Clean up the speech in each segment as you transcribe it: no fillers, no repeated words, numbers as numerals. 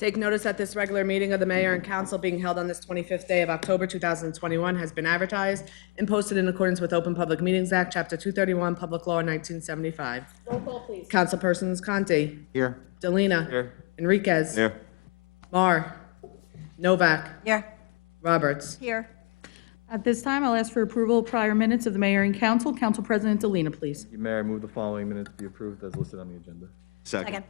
Take notice that this regular meeting of the mayor and council being held on this 25th day of October 2021 has been advertised and posted in accordance with Open Public Meetings Act, Chapter 231, Public Law 1975. Roll call, please. Councilpersons Conti. Here. Delina. Here. Enriquez. Here. Mar. Novak. Here. Roberts. Here. At this time, I'll ask for approval of prior minutes of the mayor and council. Council President Delina, please. Mayor, I move the following minutes be approved as listed on the agenda. Second.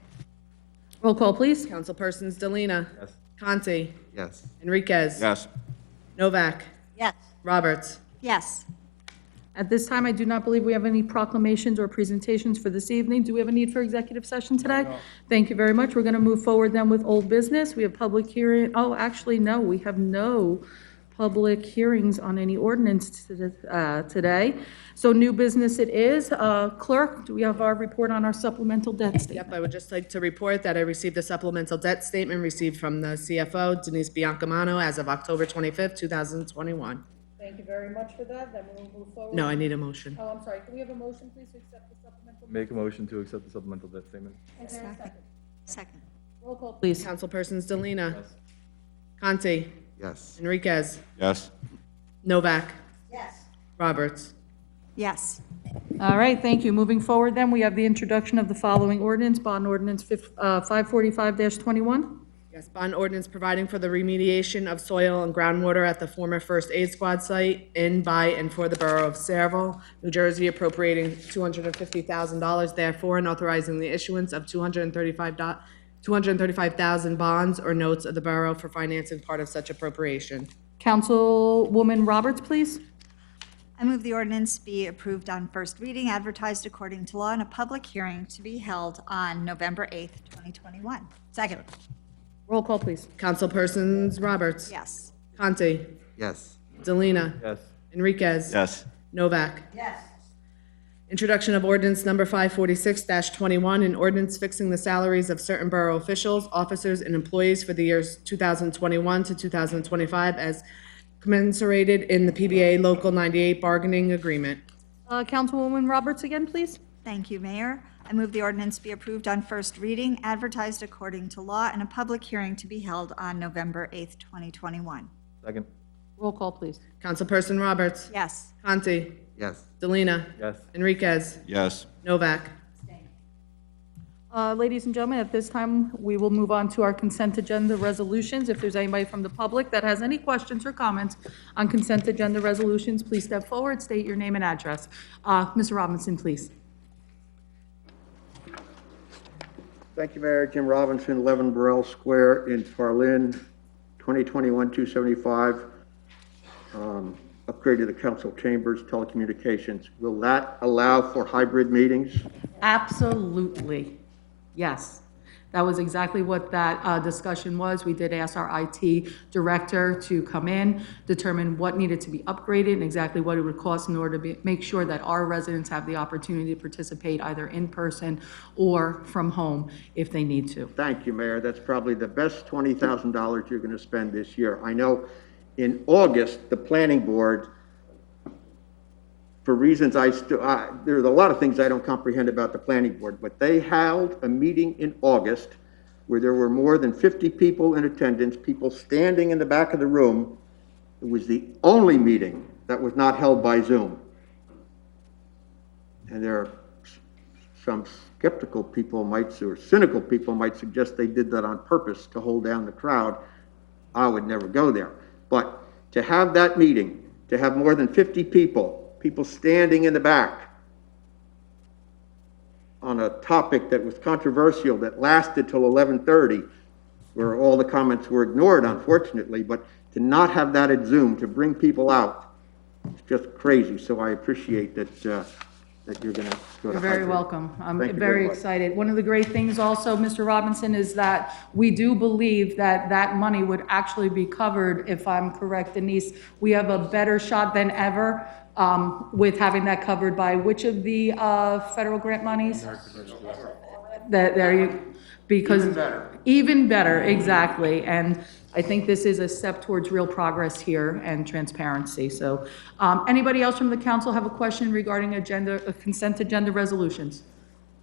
Roll call, please. Councilpersons Delina. Yes. Conti. Yes. Enriquez. Yes. Novak. Yes. Roberts. Yes. At this time, I do not believe we have any proclamations or presentations for this evening. Do we have a need for executive session today? No. Thank you very much. We're going to move forward then with old business. We have public hearing. Oh, actually, no, we have no public hearings on any ordinance today. So new business it is. Clerk, do we have our report on our supplemental debt statement? Yep, I would just like to report that I received a supplemental debt statement received from the CFO, Denise Biancamano, as of October 25th, 2021. Thank you very much for that. Then we'll move forward. No, I need a motion. Oh, I'm sorry. Can we have a motion, please, to accept the supplemental? Make a motion to accept the supplemental debt statement. Second. Roll call, please. Councilpersons Delina. Yes. Conti. Yes. Enriquez. Yes. Novak. Yes. Roberts. Yes. All right, thank you. Moving forward then, we have the introduction of the following ordinance, bond ordinance 545-21. Yes, bond ordinance providing for the remediation of soil and groundwater at the former First Aid Squad site in, by, and for the Borough of Saraville, New Jersey, appropriating $250,000 therefore, and authorizing the issuance of 235,000 bonds or notes of the Borough for financing part of such appropriation. Councilwoman Roberts, please. I move the ordinance be approved on first reading, advertised according to law, and a public hearing to be held on November 8th, 2021. Second. Roll call, please. Councilpersons Roberts. Yes. Conti. Yes. Delina. Yes. Enriquez. Yes. Novak. Yes. Introduction of ordinance number 546-21, an ordinance fixing the salaries of certain borough officials, officers, and employees for the years 2021 to 2025 as commensurated in the PBA Local 98 bargaining agreement. Councilwoman Roberts again, please. Thank you, Mayor. I move the ordinance be approved on first reading, advertised according to law, and a public hearing to be held on November 8th, 2021. Second. Roll call, please. Councilperson Roberts. Yes. Conti. Yes. Delina. Yes. Enriquez. Yes. Novak. Ladies and gentlemen, at this time, we will move on to our consent agenda resolutions. If there's anybody from the public that has any questions or comments on consent agenda resolutions, please step forward, state your name and address. Mr. Robinson, please. Thank you, Mayor. Jim Robinson, 11 Burrell Square in Farlin, 2021-275. Upgrade to the council chambers, telecommunications. Will that allow for hybrid meetings? Absolutely. Yes. That was exactly what that discussion was. We did ask our IT director to come in, determine what needed to be upgraded and exactly what it would cost in order to make sure that our residents have the opportunity to participate either in person or from home if they need to. Thank you, Mayor. That's probably the best $20,000 you're going to spend this year. I know in August, the planning board, for reasons there's a lot of things I don't comprehend about the planning board, but they held a meeting in August where there were more than 50 people in attendance, people standing in the back of the room. It was the only meeting that was not held by Zoom. And there are some skeptical people or cynical people might suggest they did that on purpose to hold down the crowd. I would never go there. But to have that meeting, to have more than 50 people standing in the back on a topic that was controversial that lasted till 11:30, where all the comments were ignored, unfortunately, but to not have that at Zoom, to bring people out, it's just crazy. So I appreciate that that you're going to go to You're very hybrid. welcome. I'm Thank you very much. excited. One of the great things also, Mr. Robinson, is that we do believe that that money would actually be covered, if I'm correct, Denise. We have a better shot than ever with having that covered by which of the federal grant monies? Because even better, exactly. And I think this is a step towards real progress here and transparency. So anybody else from the council have a question regarding consent agenda resolutions?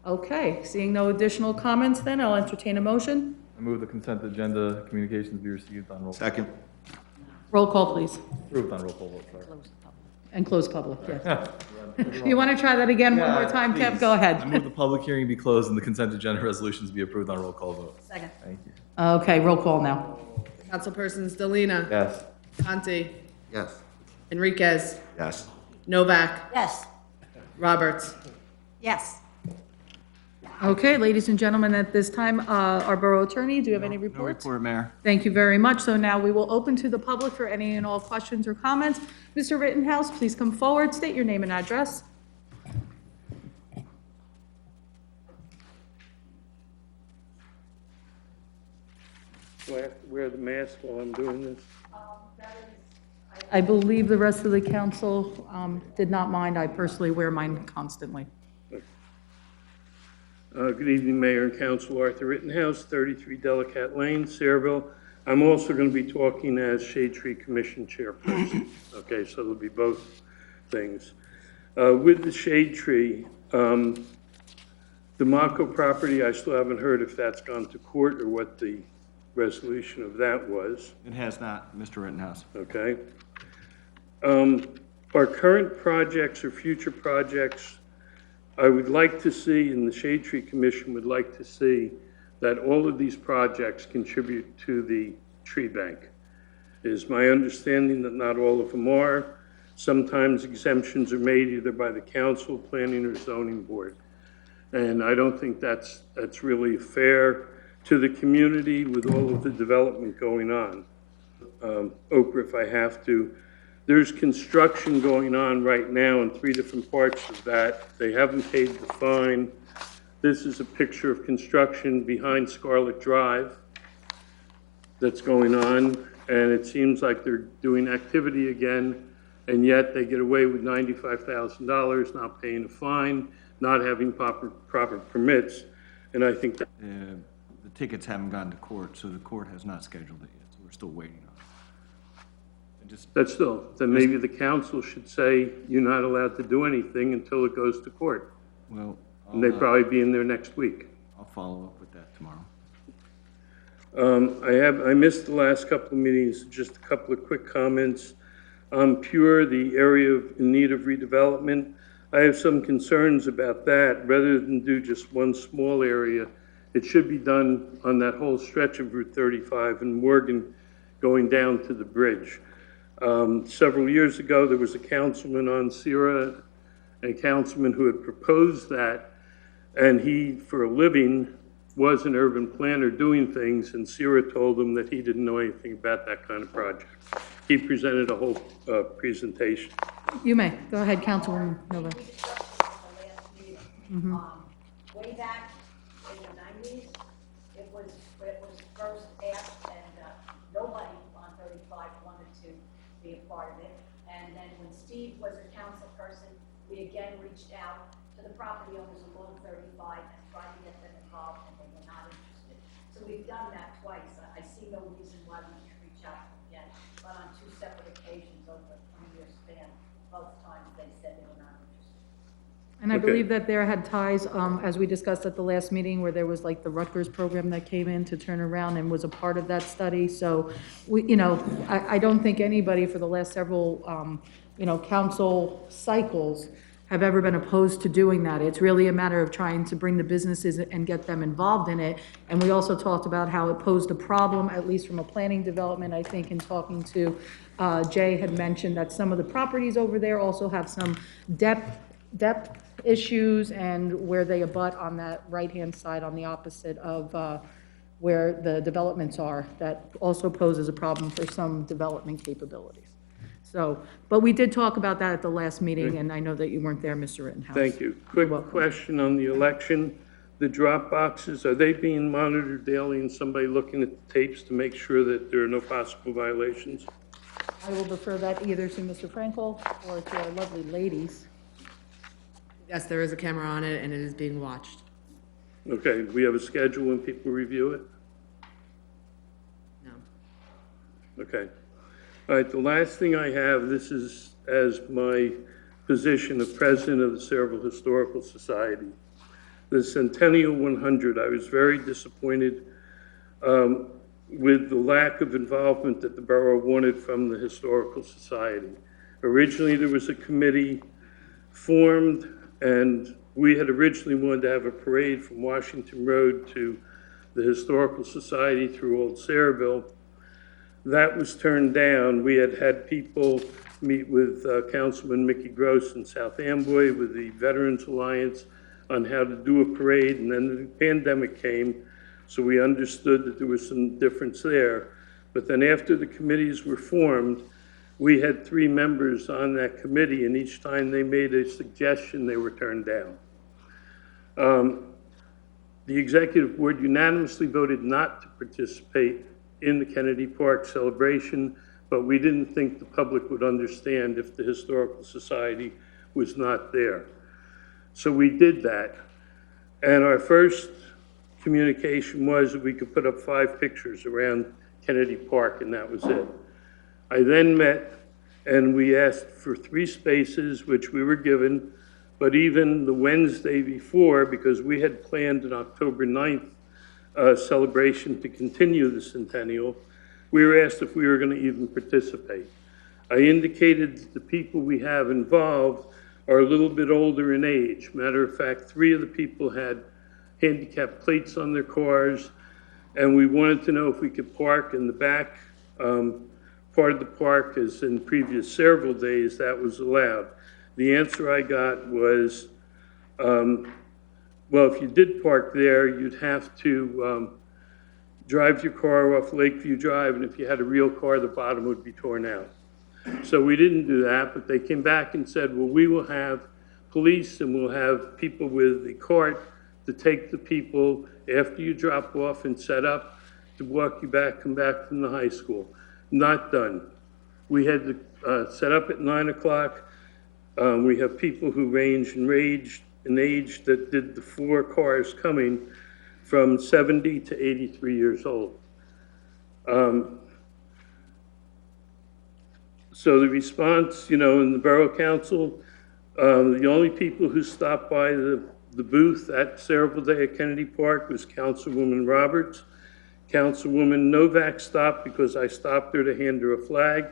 Okay, seeing no additional comments then, I'll entertain a motion. I move the consent agenda communications be received on roll. Second. Roll call, please. Approved on roll call vote, sorry. And close public, yes. You want to try that again one more time, Kev? Please. Go I ahead. move the public hearing be closed and the consent agenda resolutions be approved on roll call vote. Second. Thank you. Okay, roll call now. Councilpersons Delina. Yes. Conti. Yes. Enriquez. Yes. Novak. Yes. Roberts. Yes. Okay, ladies and gentlemen, at this time, our Borough Attorney, do you have any No reports? report, Mayor. Thank you very much. So now we will open to the public for any and all questions or comments. Mr. Rittenhouse, please come forward, state your name and address. Do I have to wear the mask while I'm doing this? I believe the rest of the council did not mind. I personally wear mine constantly. Good evening, Mayor and Council. Arthur Rittenhouse, 33 Delacat Lane, Sayreville. I'm also going to be talking as Shade Tree Commission Chairperson. Okay, so there'll be both things. With the Shade Tree, the Mako property, I still haven't heard if that's gone to court or what the resolution of that was. It has not, Mr. Rittenhouse. Okay. Our current projects or future projects, I would like to see, and the Shade Tree Commission would like to see, that all of these projects contribute to the tree bank. It is my understanding that not all of them are. Sometimes exemptions are made either by the council, planning, or zoning board. And I don't think that's really fair to the community with all of the development going on. Oprah, if I have to. There's construction going on right now in 3 different parts of that. They haven't paid the fine. This is a picture of construction behind Scarlet Drive that's going on, and it seems like they're doing activity again, and yet they get away with $95,000, not paying a fine, not having proper permits, and I think that The tickets haven't gone to court, so the court has not scheduled it yet, so we're still waiting on it. that's still, then maybe the council should say you're not allowed to do anything until it goes to court. Well, And they'd probably be in there next week. I'll follow up with that tomorrow. I missed the last couple of meetings, just a couple of quick comments. Pure, the area in need of redevelopment, I have some concerns about that. Rather than do just one small area, it should be done on that whole stretch of Route 35 in Morgan going down to the bridge. Several years ago, there was a councilman on Sierra, a councilman who had proposed that, and he, for a living, was an urban planner doing things, and Sierra told him that he didn't know anything about that kind of project. He presented a whole presentation. You may. Go ahead, Councilwoman Nova. Way back in the 90s, it was first asked, and nobody on 35 wanted to be a part of it. And then when Steve was a council person, we again reached out to the property owners along 35 and tried to get them involved, and they were not interested. So we've done that twice. I see no reason why we should reach out to them again, but on 2 separate occasions over a 20-year span, both times they said they were not interested. And I Okay. believe that there had ties, as we discussed at the last meeting, where there was like the Rutgers program that came in to turn around and was a part of that study. So we, I don't think anybody for the last several, council cycles have ever been opposed to doing that. It's really a matter of trying to bring the businesses and get them involved in it. And we also talked about how it posed a problem, at least from a planning development, I think, in talking to, Jay had mentioned that some of the properties over there also have some depth issues, and where they abut on that right-hand side on the opposite of where the developments are, that also poses a problem for some development capabilities. So, but we did talk about that at the last meeting, and I know that you weren't there, Mr. Rittenhouse. Thank you. Quick welcome. question on the election. The drop boxes, are they being monitored daily and somebody looking at the tapes to make sure that there are no possible violations? I will defer that either to Mr. Frankel or to our lovely ladies. Yes, there is a camera on it, and it is being watched. Okay, we have a schedule when people review it? No. Okay. All right, the last thing I have, this is as my position of president of the Sayreville Historical Society. The Centennial 100, I was very disappointed with the lack of involvement that the borough wanted from the Historical Society. Originally, there was a committee formed, and we had originally wanted to have a parade from Washington Road to the Historical Society through Old Sayreville. That was turned down. We had people meet with Councilman Mickey Gross in South Amboy with the Veterans Alliance on how to do a parade, and then the pandemic came, so we understood that there was some difference there. But then after the committees were formed, we had 3 members on that committee, and each time they made a suggestion, they were turned down. The executive board unanimously voted not to participate in the Kennedy Park celebration, but we didn't think the public would understand if the Historical Society was not there. So we did that. And our first communication was that we could put up 5 pictures around Kennedy Park, and that was it. I then met and we asked for 3 spaces, which we were given, but even the Wednesday before, because we had planned an October 9th celebration to continue the centennial, we were asked if we were going to even participate. I indicated that the people we have involved are a little bit older in age. Matter of fact, 3 of the people had handicap plates on their cars, and we wanted to know if we could park in the back part of the park, as in previous several days that was allowed. The answer I got was, well, if you did park there, you'd have to drive your car off Lakeview Drive, and if you had a real car, the bottom would be torn out. So we didn't do that, but they came back and said, well, we will have police and we'll have people with the cart to take the people after you drop off and set up to walk you back, come back from the high school. Not done. We had to set up at 9 o'clock. We have people who range in age that did the 4 cars coming from 70 to 83 years old. So the response, in the Borough Council, the only people who stopped by the booth at Sayreville Day at Kennedy Park was Councilwoman Roberts. Councilwoman Novak stopped because I stopped her to hand her a flag,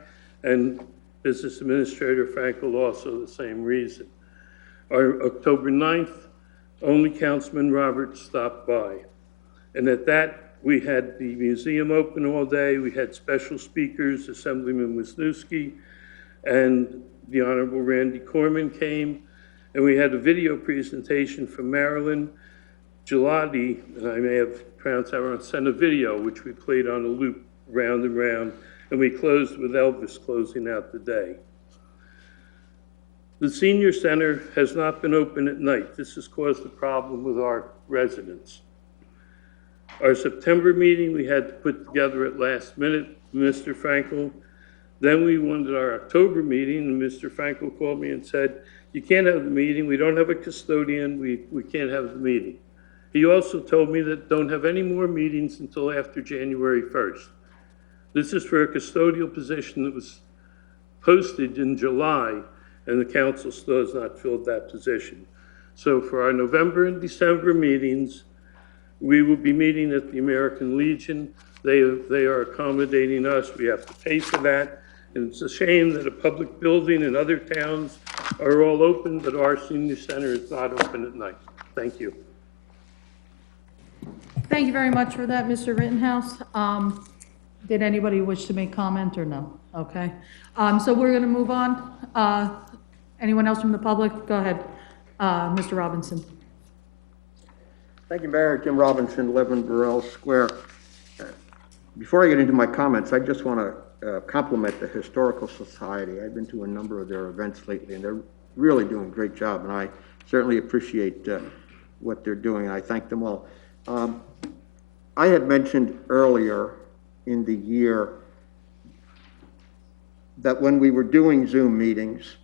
and Business Administrator Frankel also the same reason. Our October 9th, only Councilman Roberts stopped by. And at that, we had the museum open all day. We had special speakers, Assemblyman Wisniewski, and the Honorable Randy Corman came. And we had a video presentation from Marilyn Gelati, and I may have pronounced that wrong, sent a video, which we played on a loop round and round. And we closed with Elvis closing out the day. The senior center has not been open at night. This has caused a problem with our residents. Our September meeting we had to put together at last minute, Mr. Frankel. Then we wanted our October meeting, and Mr. Frankel called me and said, you can't have the meeting, we don't have a custodian, we can't have the meeting. He also told me that don't have any more meetings until after January 1st. This is for a custodial position that was posted in July, and the council still has not filled that position. So for our November and December meetings, we will be meeting at the American Legion. They are accommodating us. We have to pay for that. And it's a shame that a public building in other towns are all open, but our senior center is not open at night. Thank you. Thank you very much for that, Mr. Rittenhouse. Did anybody wish to make comment or no? Okay. So we're going to move on. Anyone else from the public? Go ahead, Mr. Robinson. Thank you, Mayor. Jim Robinson, 11 Burrell Square. Before I get into my comments, I just want to compliment the Historical Society. I've been to a number of their events lately, and they're really doing a great job, and I certainly appreciate what they're doing. I thank them all. I had mentioned earlier in the year that when we were doing Zoom meetings,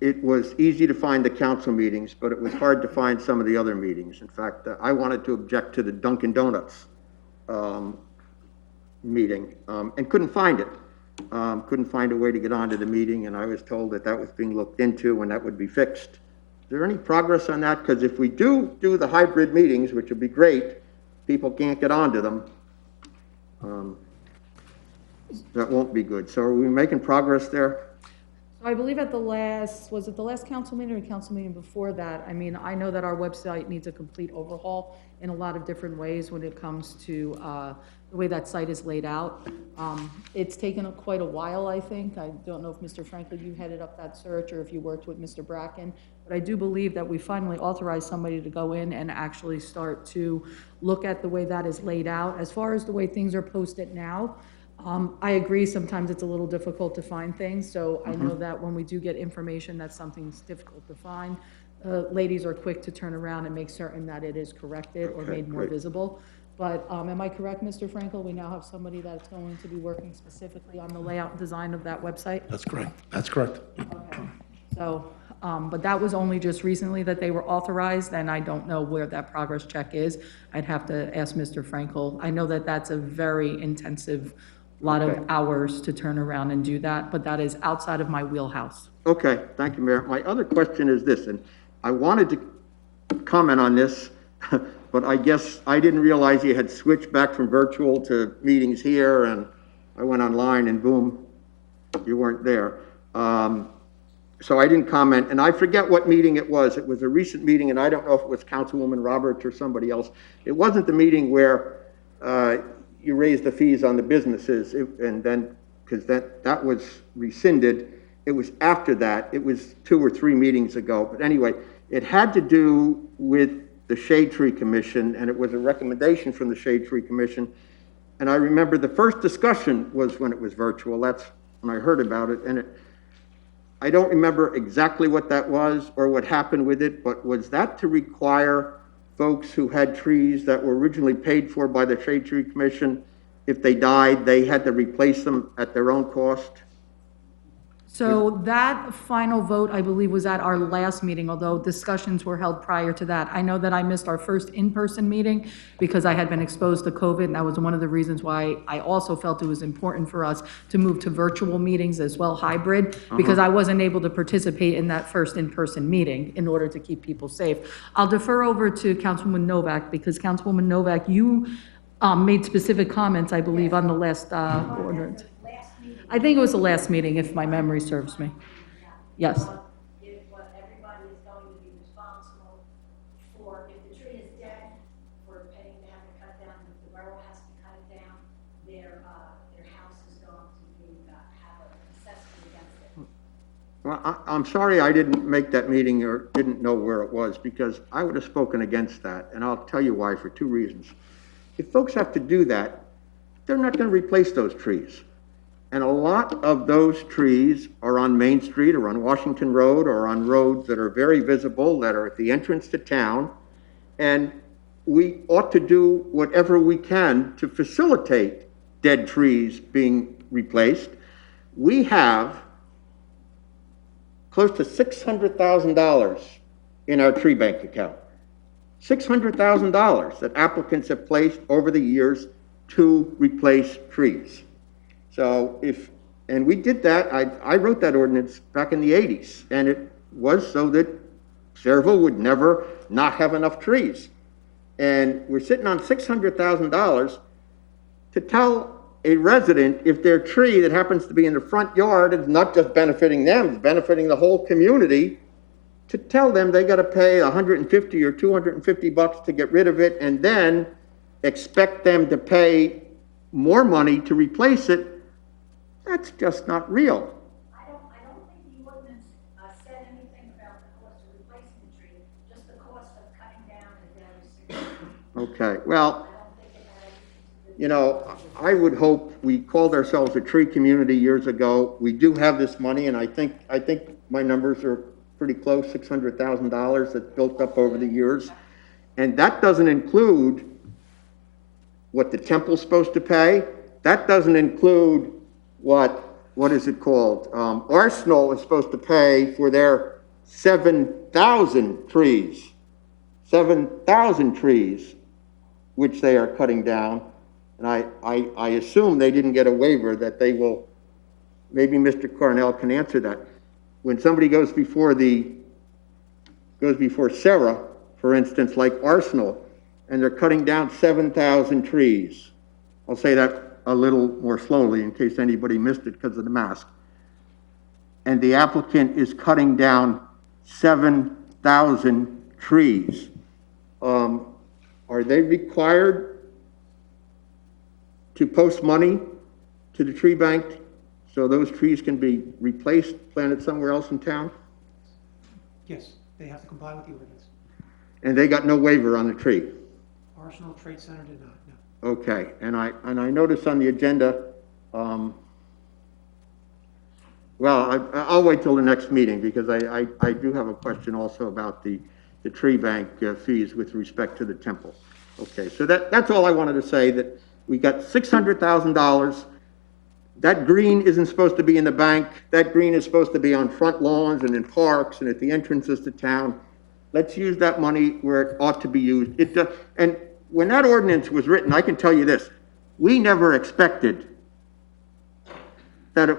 it was easy to find the council meetings, but it was hard to find some of the other meetings. In fact, I wanted to object to the Dunkin' Donuts meeting and couldn't find it. Couldn't find a way to get onto the meeting, and I was told that that was being looked into and that would be fixed. Is there any progress on that? Because if we do the hybrid meetings, which would be great, people can't get onto them, that won't be good. So are we making progress there? I believe at the last, was it the last council meeting or council meeting before that? I mean, I know that our website needs a complete overhaul in a lot of different ways when it comes to the way that site is laid out. It's taken quite a while, I think. I don't know if Mr. Franklin, you headed up that search or if you worked with Mr. Bracken, but I do believe that we finally authorized somebody to go in and actually start to look at the way that is laid out. As far as the way things are posted now, I agree, sometimes it's a little difficult to find things, so I know that when we do get information that something's difficult to find, ladies are quick to turn around and make certain that it is corrected or Okay, made more great. visible. But am I correct, Mr. Frankel? We now have somebody that's going to be working specifically on the layout and design of that website? That's correct. That's correct. Okay. So, but that was only just recently that they were authorized, and I don't know where that progress check is. I'd have to ask Mr. Frankel. I know that that's a very intensive, lot of Okay. hours to turn around and do that, but that is outside of my wheelhouse. Okay, thank you, Mayor. My other question is this, and I wanted to comment on this, but I guess I didn't realize you had switched back from virtual to meetings here, and I went online and boom, you weren't there. So I didn't comment, and I forget what meeting it was. It was a recent meeting, and I don't know if it was Councilwoman Roberts or somebody else. It wasn't the meeting where you raised the fees on the businesses, and then, because that was rescinded. It was after that. It was 2 or 3 meetings ago. But anyway, it had to do with the Shade Tree Commission, and it was a recommendation from the Shade Tree Commission. And I remember the first discussion was when it was virtual. That's when I heard about it. And I don't remember exactly what that was or what happened with it, but was that to require folks who had trees that were originally paid for by the Shade Tree Commission, if they died, they had to replace them at their own cost? So that final vote, I believe, was at our last meeting, although discussions were held prior to that. I know that I missed our first in-person meeting because I had been exposed to COVID, and that was one of the reasons why I also felt it was important for us to move to virtual meetings as well, hybrid, because I wasn't able to participate in that first in-person meeting in order to keep people safe. I'll defer over to Councilwoman Novak, because Councilwoman Novak, you made specific comments, I believe, on the last ordinance. I think it was the last meeting, if my memory serves me. Yes. If what everybody is going to be responsible for, if the tree is dead, we're paying to have it cut down, if the borough has to cut it down, their house is going to be, have an assessment against it. Well, I'm sorry I didn't make that meeting or didn't know where it was, because I would have spoken against that, and I'll tell you why, for 2 reasons. If folks have to do that, they're not going to replace those trees. And a lot of those trees are on Main Street or on Washington Road or on roads that are very visible, that are at the entrance to town. And we ought to do whatever we can to facilitate dead trees being replaced. We have close to $600,000 in our tree bank account. $600,000 that applicants have placed over the years to replace trees. So and we did that, I wrote that ordinance back in the 80s, and it was so that Sayreville would never not have enough trees. And we're sitting on $600,000 to tell a resident if their tree that happens to be in the front yard is not just benefiting them, it's benefiting the whole community, to tell them they gotta pay $150 or $250 to get rid of it, and then expect them to pay more money to replace it. That's just not real. I don't think the ordinance said anything about the cost of replacing the tree, just the cost of cutting down the dead or sick. Okay, well, I don't think it had anything to do. you know, I would hope, we called ourselves a tree community years ago. We do have this money, and I think my numbers are pretty close, $600,000 that's built up over the years. And that doesn't include what the temple's supposed to pay. That doesn't include what is it called? Arsenal is supposed to pay for their 7,000 trees. 7,000 trees, which they are cutting down. And I assume they didn't get a waiver that they will, maybe Mr. Cornell can answer that. When somebody goes before Sarah, for instance, like Arsenal, and they're cutting down 7,000 trees. I'll say that a little more slowly in case anybody missed it because of the mask. And the applicant is cutting down 7,000 trees. Are they required to post money to the tree bank so those trees can be replaced, planted somewhere else in town? Yes, they have to comply with the ordinance. And they got no waiver on the tree? Arsenal Trade Center did not, no. Okay, and I noticed on the agenda, well, I'll wait till the next meeting because I do have a question also about the tree bank fees with respect to the temple. Okay, so that's all I wanted to say, that we got $600,000. That green isn't supposed to be in the bank. That green is supposed to be on front lawns and in parks and at the entrances to town. Let's use that money where it ought to be used. And when that ordinance was written, I can tell you this, we never expected that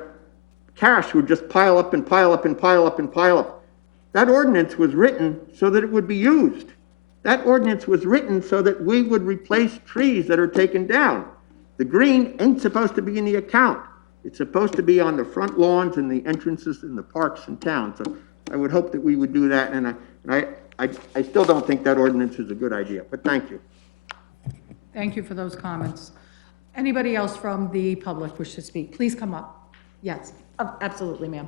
cash would just pile up and pile up and pile up and pile up. That ordinance was written so that it would be used. That ordinance was written so that we would replace trees that are taken down. The green ain't supposed to be in the account. It's supposed to be on the front lawns and the entrances in the parks in town. So I would hope that we would do that, and I still don't think that ordinance is a good idea, but thank you. Thank you for those comments. Anybody else from the public wish to speak? Please come up. Yes, absolutely, ma'am.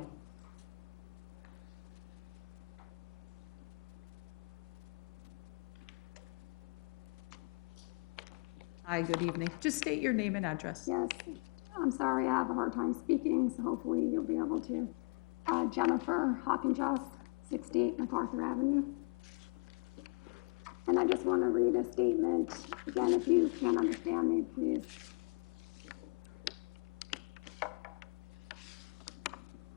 Hi, good evening. Just state your name and address. Yes, I'm sorry, I have a hard time speaking, so hopefully you'll be able to. Jennifer Hawkinjoss, 68 MacArthur Avenue. And I just want to read a statement. Again, if you can't understand me, please.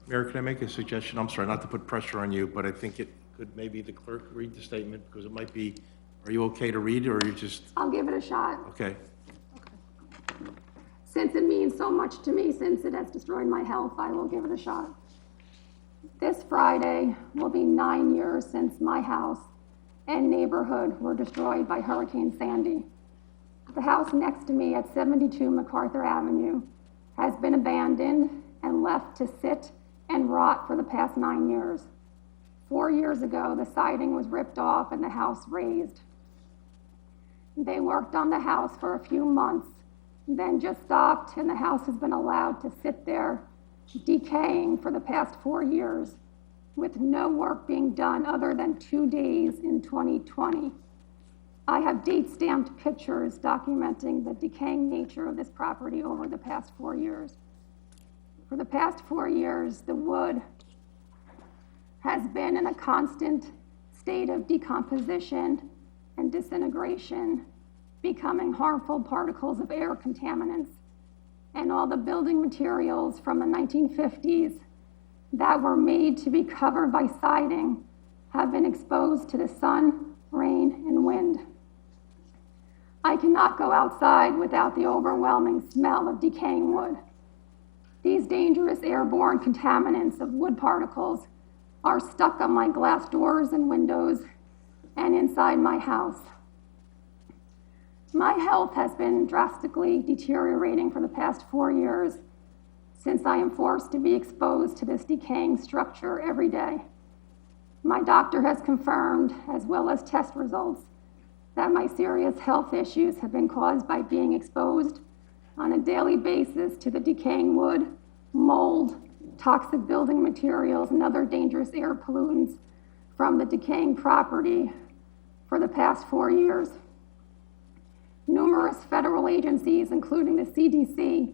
Mayor, can I make a suggestion? I'm sorry, not to put pressure on you, but I think it could maybe the clerk read the statement because it might be, are you okay to read or are you just? I'll give it a shot. Okay. Since it means so much to me, since it has destroyed my health, I will give it a shot. This Friday will be 9 years since my house and neighborhood were destroyed by Hurricane Sandy. The house next to me at 72 MacArthur Avenue has been abandoned and left to sit and rot for the past 9 years. 4 years ago, the siding was ripped off and the house razed. They worked on the house for a few months, then just stopped, and the house has been allowed to sit there decaying for the past 4 years with no work being done other than 2 days in 2020. I have date-stamped pictures documenting the decaying nature of this property over the past 4 years. For the past 4 years, the wood has been in a constant state of decomposition and disintegration, becoming harmful particles of air contaminants. And all the building materials from the 1950s that were made to be covered by siding have been exposed to the sun, rain, and wind. I cannot go outside without the overwhelming smell of decaying wood. These dangerous airborne contaminants of wood particles are stuck on my glass doors and windows and inside my house. My health has been drastically deteriorating for the past 4 years since I am forced to be exposed to this decaying structure every day. My doctor has confirmed, as well as test results, that my serious health issues have been caused by being exposed on a daily basis to the decaying wood, mold, toxic building materials, and other dangerous air pollutants from the decaying property for the past 4 years. Numerous federal agencies, including the CDC,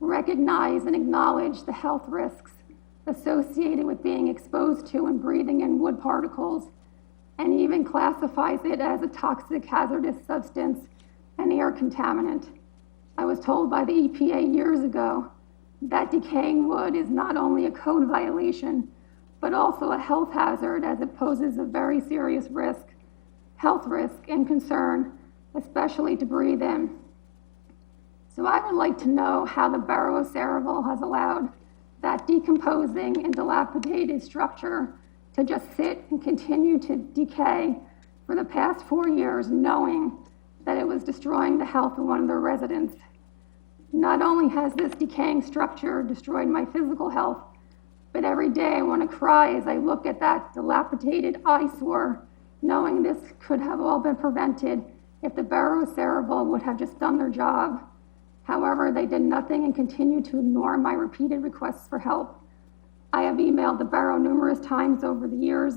recognize and acknowledge the health risks associated with being exposed to and breathing in wood particles, and even classifies it as a toxic hazardous substance and air contaminant. I was told by the EPA years ago that decaying wood is not only a code violation, but also a health hazard, as it poses a very serious risk, health risk and concern, especially to breathe in. So I would like to know how the Borough of Saraville has allowed that decomposing and dilapidated structure to just sit and continue to decay for the past 4 years, knowing that it was destroying the health of one of their residents. Not only has this decaying structure destroyed my physical health, but every day I want to cry as I look at that dilapidated eyesore, knowing this could have all been prevented if the Borough of Saraville would have just done their job. However, they did nothing and continued to ignore my repeated requests for help. I have emailed the Borough numerous times over the years,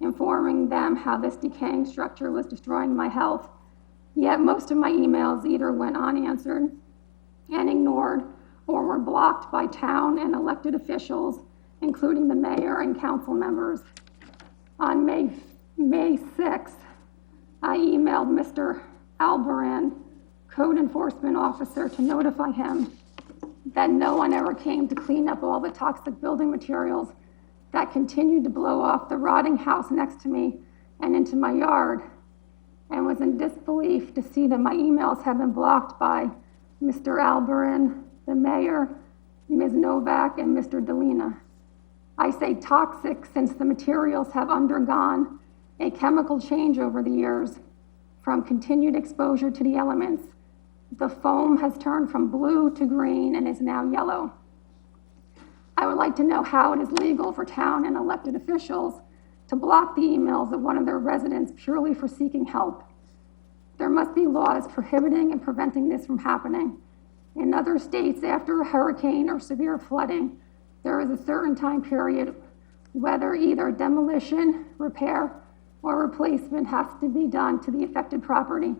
informing them how this decaying structure was destroying my health. Yet most of my emails either went unanswered and ignored or were blocked by town and elected officials, including the mayor and council members. On May 6th, I emailed Mr. Albaran, code enforcement officer, to notify him that no one ever came to clean up all the toxic building materials that continued to blow off the rotting house next to me and into my yard, and was in disbelief to see that my emails have been blocked by Mr. Albaran, the mayor, Ms. Novak, and Mr. Delina. I say toxic since the materials have undergone a chemical change over the years from continued exposure to the elements. The foam has turned from blue to green and is now yellow. I would like to know how it is legal for town and elected officials to block the emails of one of their residents purely for seeking help. There must be laws prohibiting and preventing this from happening. In other states, after a hurricane or severe flooding, there is a certain time period whether either demolition, repair, or replacement has to be done to the affected property.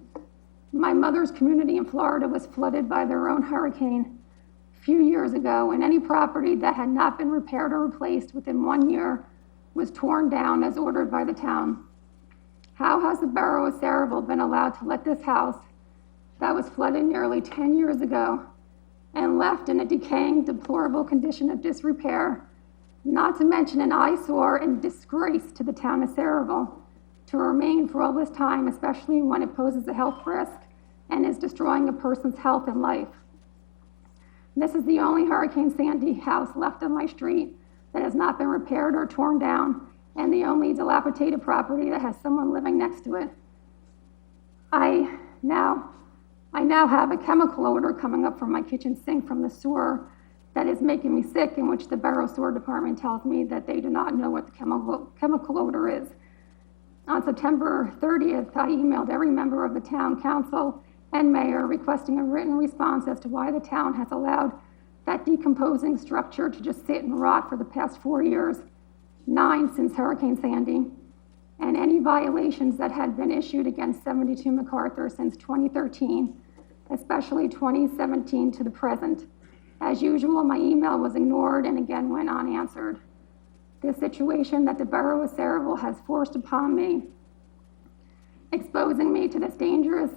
My mother's community in Florida was flooded by their own hurricane a few years ago, and any property that had not been repaired or replaced within 1 year was torn down as ordered by the town. How has the Borough of Saraville been allowed to let this house that was flooded nearly 10 years ago and left in a decaying, deplorable condition of disrepair, not to mention an eyesore and disgrace to the town of Saraville, to remain for all this time, especially when it poses a health risk and is destroying a person's health and life? This is the only Hurricane Sandy house left on my street that has not been repaired or torn down, and the only dilapidated property that has someone living next to it. I now have a chemical odor coming up from my kitchen sink from the sewer that is making me sick, in which the Borough Sewer Department tells me that they do not know what the chemical odor is. On September 30th, I emailed every member of the town council and mayor requesting a written response as to why the town has allowed that decomposing structure to just sit and rot for the past 4 years, 9 since Hurricane Sandy, and any violations that had been issued against 72 MacArthur since 2013, especially 2017 to the present. As usual, my email was ignored and again went unanswered. This situation that the Borough of Saraville has forced upon me, exposing me to this dangerous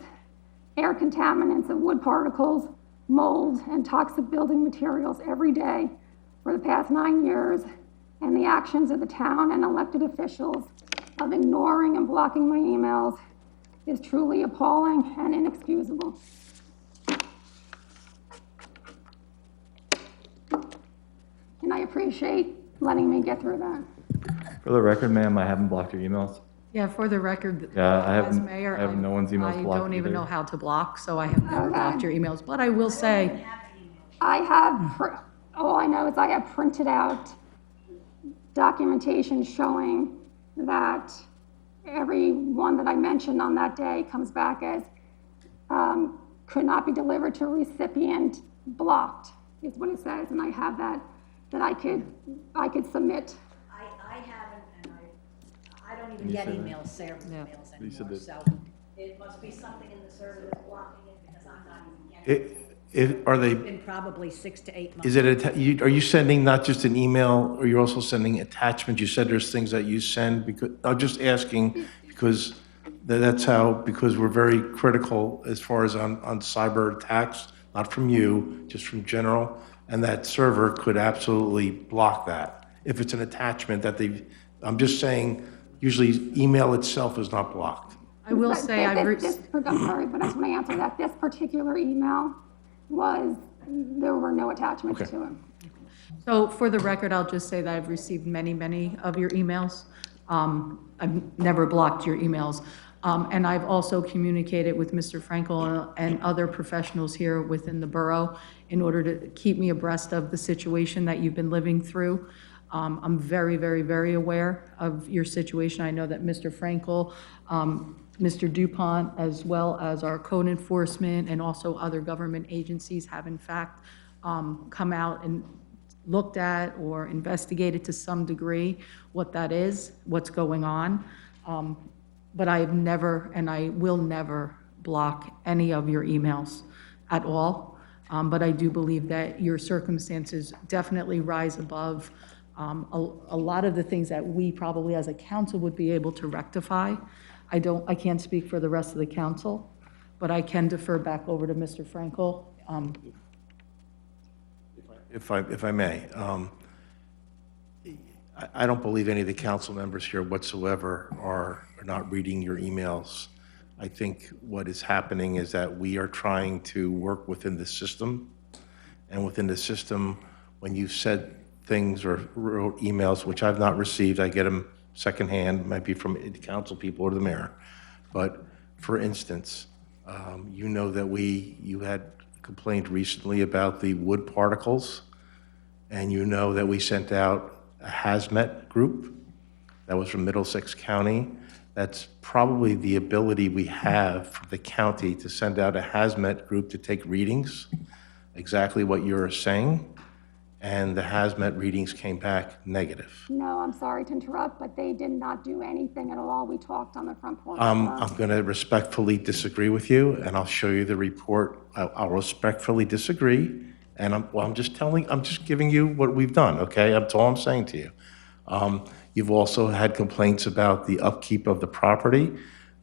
air contaminants of wood particles, mold, and toxic building materials every day for the past 9 years, and the actions of the town and elected officials of ignoring and blocking my emails is truly appalling and inexcusable. And I appreciate letting me get through that. For the record, ma'am, I haven't blocked your emails. Yeah, for the record, Yeah, I as haven't, mayor, I have no one's emails blocked I don't even either. know how to block, so I have never blocked your emails. But I will say, I have, all I know is I have printed out documentation showing that every one that I mentioned on that day comes back as could not be delivered to recipient, blocked, is what it says, and I have that I could submit. I haven't, and I don't even get emails, Sarah's emails You said anymore, that- so it must be something in the server that's blocking it, because I'm not even getting it. Are they, It's been probably 6 to 8 months. is it, are you sending not just an email, or you're also sending attachments? You said there's things that you send, because, I'm just asking, because that's how, because we're very critical as far as on cyber attacks, not from you, just from general, and that server could absolutely block that. If it's an attachment that I'm just saying, usually email itself is not blocked. I will say, I'm sorry, but I just want to answer that. This particular email there were no attachments to it. so for the record, I'll just say that I've received many, many of your emails. I've never blocked your emails. And I've also communicated with Mr. Frankel and other professionals here within the borough in order to keep me abreast of the situation that you've been living through. I'm very, very, very aware of your situation. I know that Mr. Frankel, Mr. Dupont, as well as our code enforcement and also other government agencies have in fact come out and looked at or investigated to some degree what that is, what's going on. But I have never, and I will never block any of your emails at all. But I do believe that your circumstances definitely rise above a lot of the things that we probably as a council would be able to rectify. I can't speak for the rest of the council, but I can defer back over to Mr. Frankel. If I may, I don't believe any of the council members here whatsoever are not reading your emails. I think what is happening is that we are trying to work within the system, and within the system, when you said things or wrote emails, which I've not received, I get them secondhand, might be from the council people or the mayor. But for instance, you know that you had complained recently about the wood particles, and you know that we sent out a hazmat group that was from Middlesex County. That's probably the ability we have for the county to send out a hazmat group to take readings, exactly what you're saying, and the hazmat readings came back negative. No, I'm sorry to interrupt, but they did not do anything at all. We talked on the front porch. I'm going to respectfully disagree with you, and I'll show you the report. I'll respectfully disagree, and I'm just giving you what we've done, okay? That's all I'm saying to you. You've also had complaints about the upkeep of the property.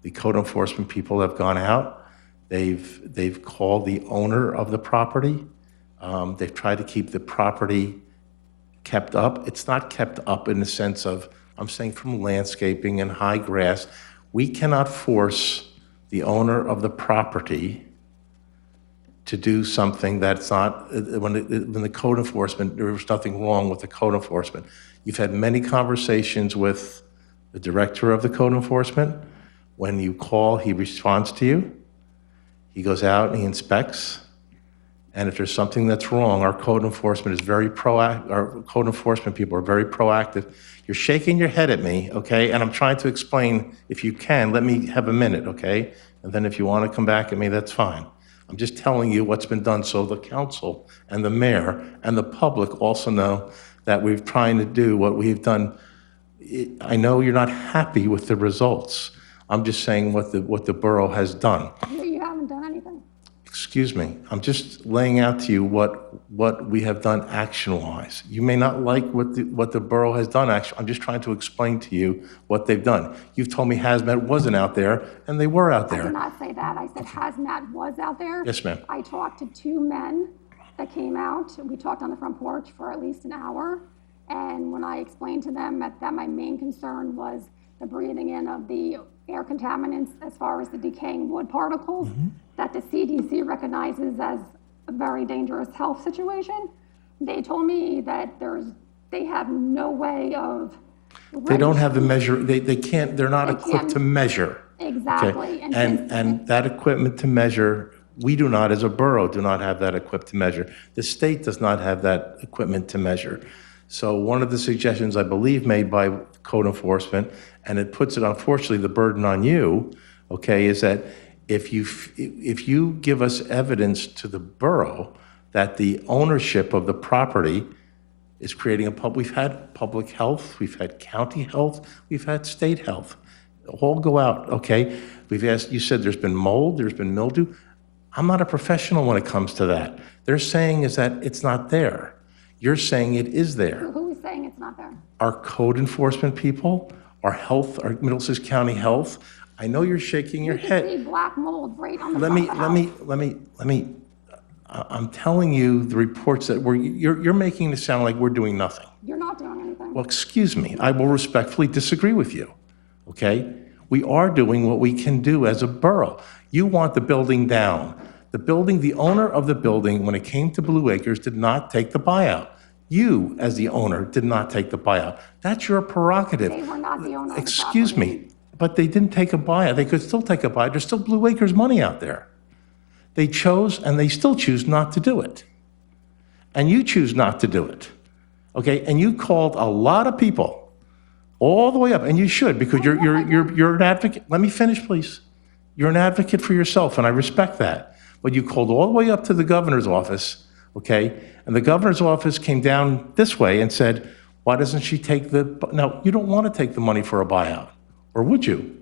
The code enforcement people have gone out. They've called the owner of the property. They've tried to keep the property kept up. It's not kept up in the sense of, I'm saying from landscaping and high grass. We cannot force the owner of the property to do something that's not, when the code enforcement, there was nothing wrong with the code enforcement. You've had many conversations with the director of the code enforcement. When you call, he responds to you. He goes out and he inspects. And if there's something that's wrong, our code enforcement is very proactive. Our code enforcement people are very proactive. You're shaking your head at me, okay? And I'm trying to explain, if you can, let me have a minute, okay? And then if you want to come back at me, that's fine. I'm just telling you what's been done so the council and the mayor and the public also know that we're trying to do what we've done. I know you're not happy with the results. I'm just saying what the borough has done. You haven't done anything. Excuse me, I'm just laying out to you what we have done action-wise. You may not like what the borough has done action. I'm just trying to explain to you what they've done. You've told me hazmat wasn't out there, and they were out I there. did not say that. I said hazmat was out there. Yes, ma'am. I talked to two men that came out. We talked on the front porch for at least an hour. And when I explained to them that my main concern was the breathing in of the air contaminants as far as the decaying wood particles, that the CDC recognizes as a very dangerous health situation, they told me that they have no way of. They don't have the measure, they can't, they're not equipped to measure. Exactly. Okay. And that equipment to measure, we do not, as a borough, do not have that equipped to measure. The state does not have that equipment to measure. So one of the suggestions, I believe, made by code enforcement, and it puts it, unfortunately, the burden on you, okay, is that if you give us evidence to the borough that the ownership of the property is creating we've had public health, we've had county health, we've had state health, all go out, okay? We've asked, you said there's been mold, there's been mildew. I'm not a professional when it comes to that. They're saying is that it's not there. You're saying it is there. Who is saying it's not there? Our code enforcement people, our health, our Middlesex County Health. I know you're shaking your head. You can see black mold right on the front of the house. Let me, I'm telling you the reports that you're making it sound like we're doing nothing. You're not doing anything. Well, excuse me, I will respectfully disagree with you, okay? We are doing what we can do as a borough. You want the building down. The owner of the building, when it came to Blue Acres, did not take the buyout. You, as the owner, did not take the buyout. That's your prerogative. They were not the owner of the Excuse me, property. but they didn't take a buyout. They could still take a buyout. There's still Blue Acres money out there. They chose, and they still choose not to do it. And you choose not to do it, okay? And you called a lot of people all the way up, and you should, because you're an advocate. Let me finish, please. You're an advocate for yourself, and I respect that. But you called all the way up to the governor's office, okay? And the governor's office came down this way and said, why doesn't she take no, you don't want to take the money for a buyout, or would you?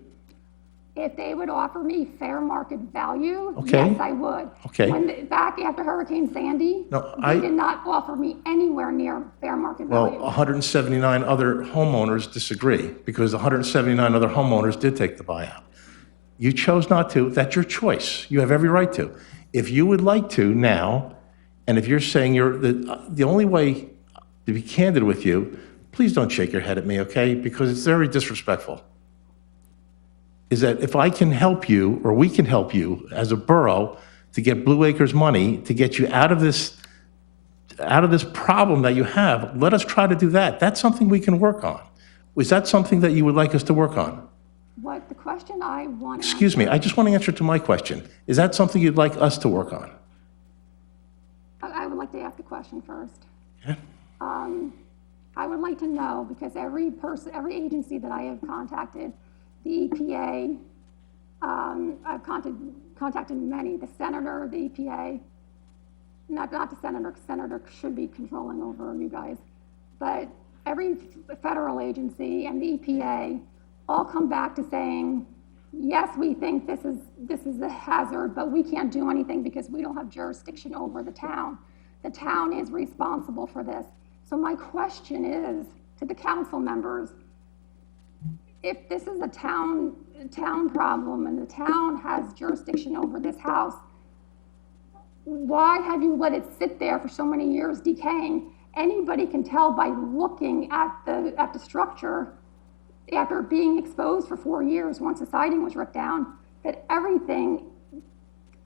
If they would offer me fair market value, Okay. yes, I would. Okay. Back after Hurricane Sandy, No, they did not offer me anywhere near fair market value. Well, 179 other homeowners disagree, because 179 other homeowners did take the buyout. You chose not to. That's your choice. You have every right to. If you would like to now, and if you're saying the only way to be candid with you, please don't shake your head at me, okay? Because it's very disrespectful. Is that if I can help you, or we can help you as a borough to get Blue Acres money to get you out of this problem that you have, let us try to do that. That's something we can work on. Is that something that you would like us to work on? What the question I want to Excuse me, I just want to answer to my question. Is that something you'd like us to work on? I would like to ask the question first. Yeah. I would like to know, because every agency that I have contacted, the EPA, I've contacted many, the senator, the EPA, not the senator, because senator should be controlling over you guys, but every federal agency and the EPA all come back to saying, yes, we think this is a hazard, but we can't do anything because we don't have jurisdiction over the town. The town is responsible for this. So my question is to the council members, if this is a town problem and the town has jurisdiction over this house, why have you let it sit there for so many years decaying? Anybody can tell by looking at the structure after being exposed for 4 years, once the siding was ripped down, that everything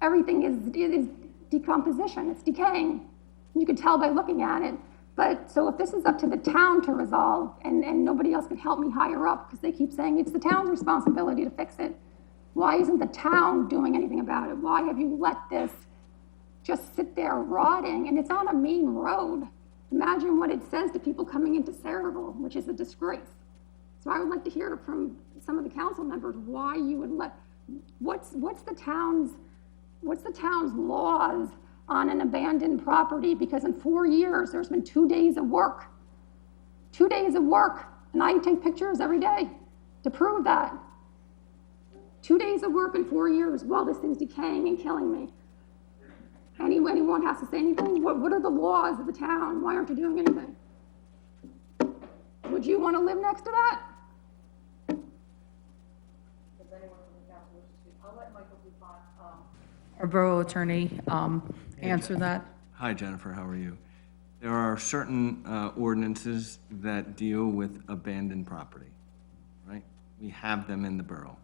is decomposition, it's decaying. You can tell by looking at it. But so if this is up to the town to resolve and nobody else can help me higher up because they keep saying it's the town's responsibility to fix it, why isn't the town doing anything about it? Why have you let this just sit there rotting? And it's on a main road. Imagine what it says to people coming into Saraville, which is a disgrace. So I would like to hear from some of the council members why you would let, what's the town's laws on an abandoned property, because in 4 years, there's been 2 days of work. 2 days of work, and I take pictures every day to prove that. 2 days of work in 4 years while this thing's decaying and killing me. Anyone has to say anything? What are the laws of the town? Why aren't you doing anything? Would you want to live next to that? Does anyone from the council wish to speak? I'll let Michael Hvac, Our borough attorney answer that. Hi, Jennifer, how are you? There are certain ordinances that deal with abandoned property, right? We have them in the borough.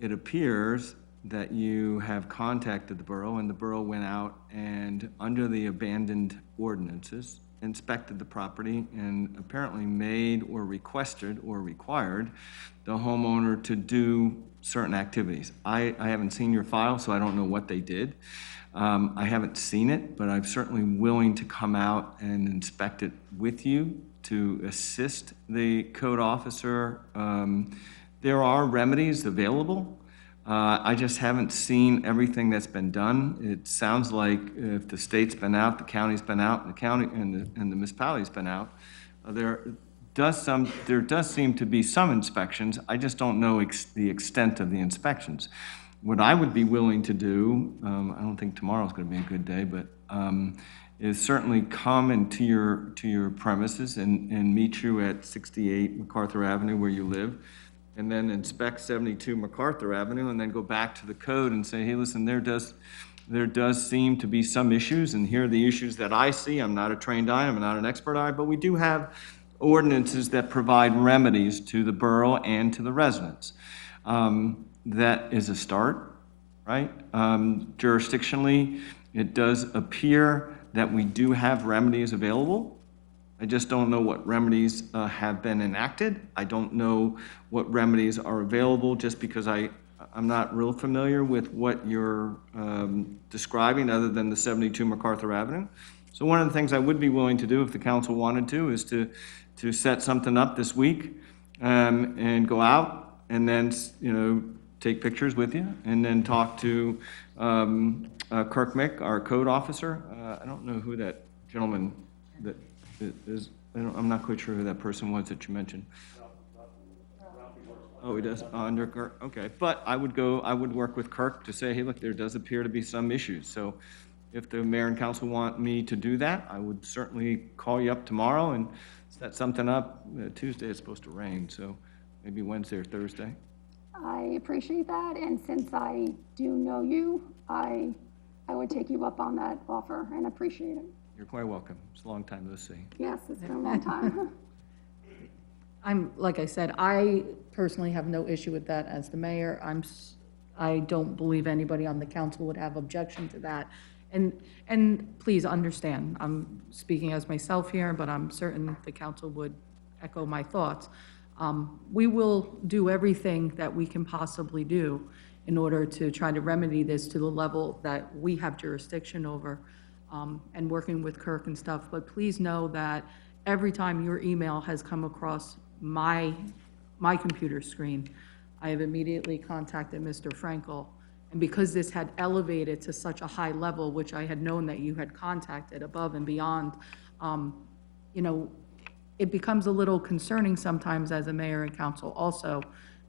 It appears that you have contacted the borough, and the borough went out and, under the abandoned ordinances, inspected the property and apparently made or requested or required the homeowner to do certain activities. I haven't seen your file, so I don't know what they did. I haven't seen it, but I'm certainly willing to come out and inspect it with you to assist the code officer. There are remedies available. I just haven't seen everything that's been done. It sounds like if the state's been out, the county's been out, and the county and the municipality's been out, there does seem to be some inspections. I just don't know the extent of the inspections. What I would be willing to do, I don't think tomorrow's going to be a good day, but is certainly come into your premises and meet you at 68 MacArthur Avenue where you live, and then inspect 72 MacArthur Avenue, and then go back to the code and say, hey, listen, there does seem to be some issues, and here are the issues that I see. I'm not a trained eye, I'm not an expert eye, but we do have ordinances that provide remedies to the borough and to the residents. That is a start, right? Jurisdictionally, it does appear that we do have remedies available. I just don't know what remedies have been enacted. I don't know what remedies are available, just because I'm not real familiar with what you're describing, other than the 72 MacArthur Avenue. So one of the things I would be willing to do, if the council wanted to, is to set something up this week and go out, and then, take pictures with you, and then talk to Kirk Mick, our code officer. I don't know who that gentleman that is, I'm not quite sure who that person was that you mentioned. Oh, he does, under Kirk, okay. But I would work with Kirk to say, hey, look, there does appear to be some issues. So if the mayor and council want me to do that, I would certainly call you up tomorrow and set something up. Tuesday is supposed to rain, so maybe Wednesday or Thursday. I appreciate that, and since I do know you, I would take you up on that offer and appreciate it. You're quite welcome. It's a long time to see. Yes, it's been a long time. Like I said, I personally have no issue with that as the mayor. I don't believe anybody on the council would have objection to that. And please understand, I'm speaking as myself here, but I'm certain the council would echo my thoughts. We will do everything that we can possibly do in order to try to remedy this to the level that we have jurisdiction over, and working with Kirk and stuff. But please know that every time your email has come across my computer screen, I have immediately contacted Mr. Frankel. And because this had elevated to such a high level, which I had known that you had contacted above and beyond, it becomes a little concerning sometimes as a mayor and council also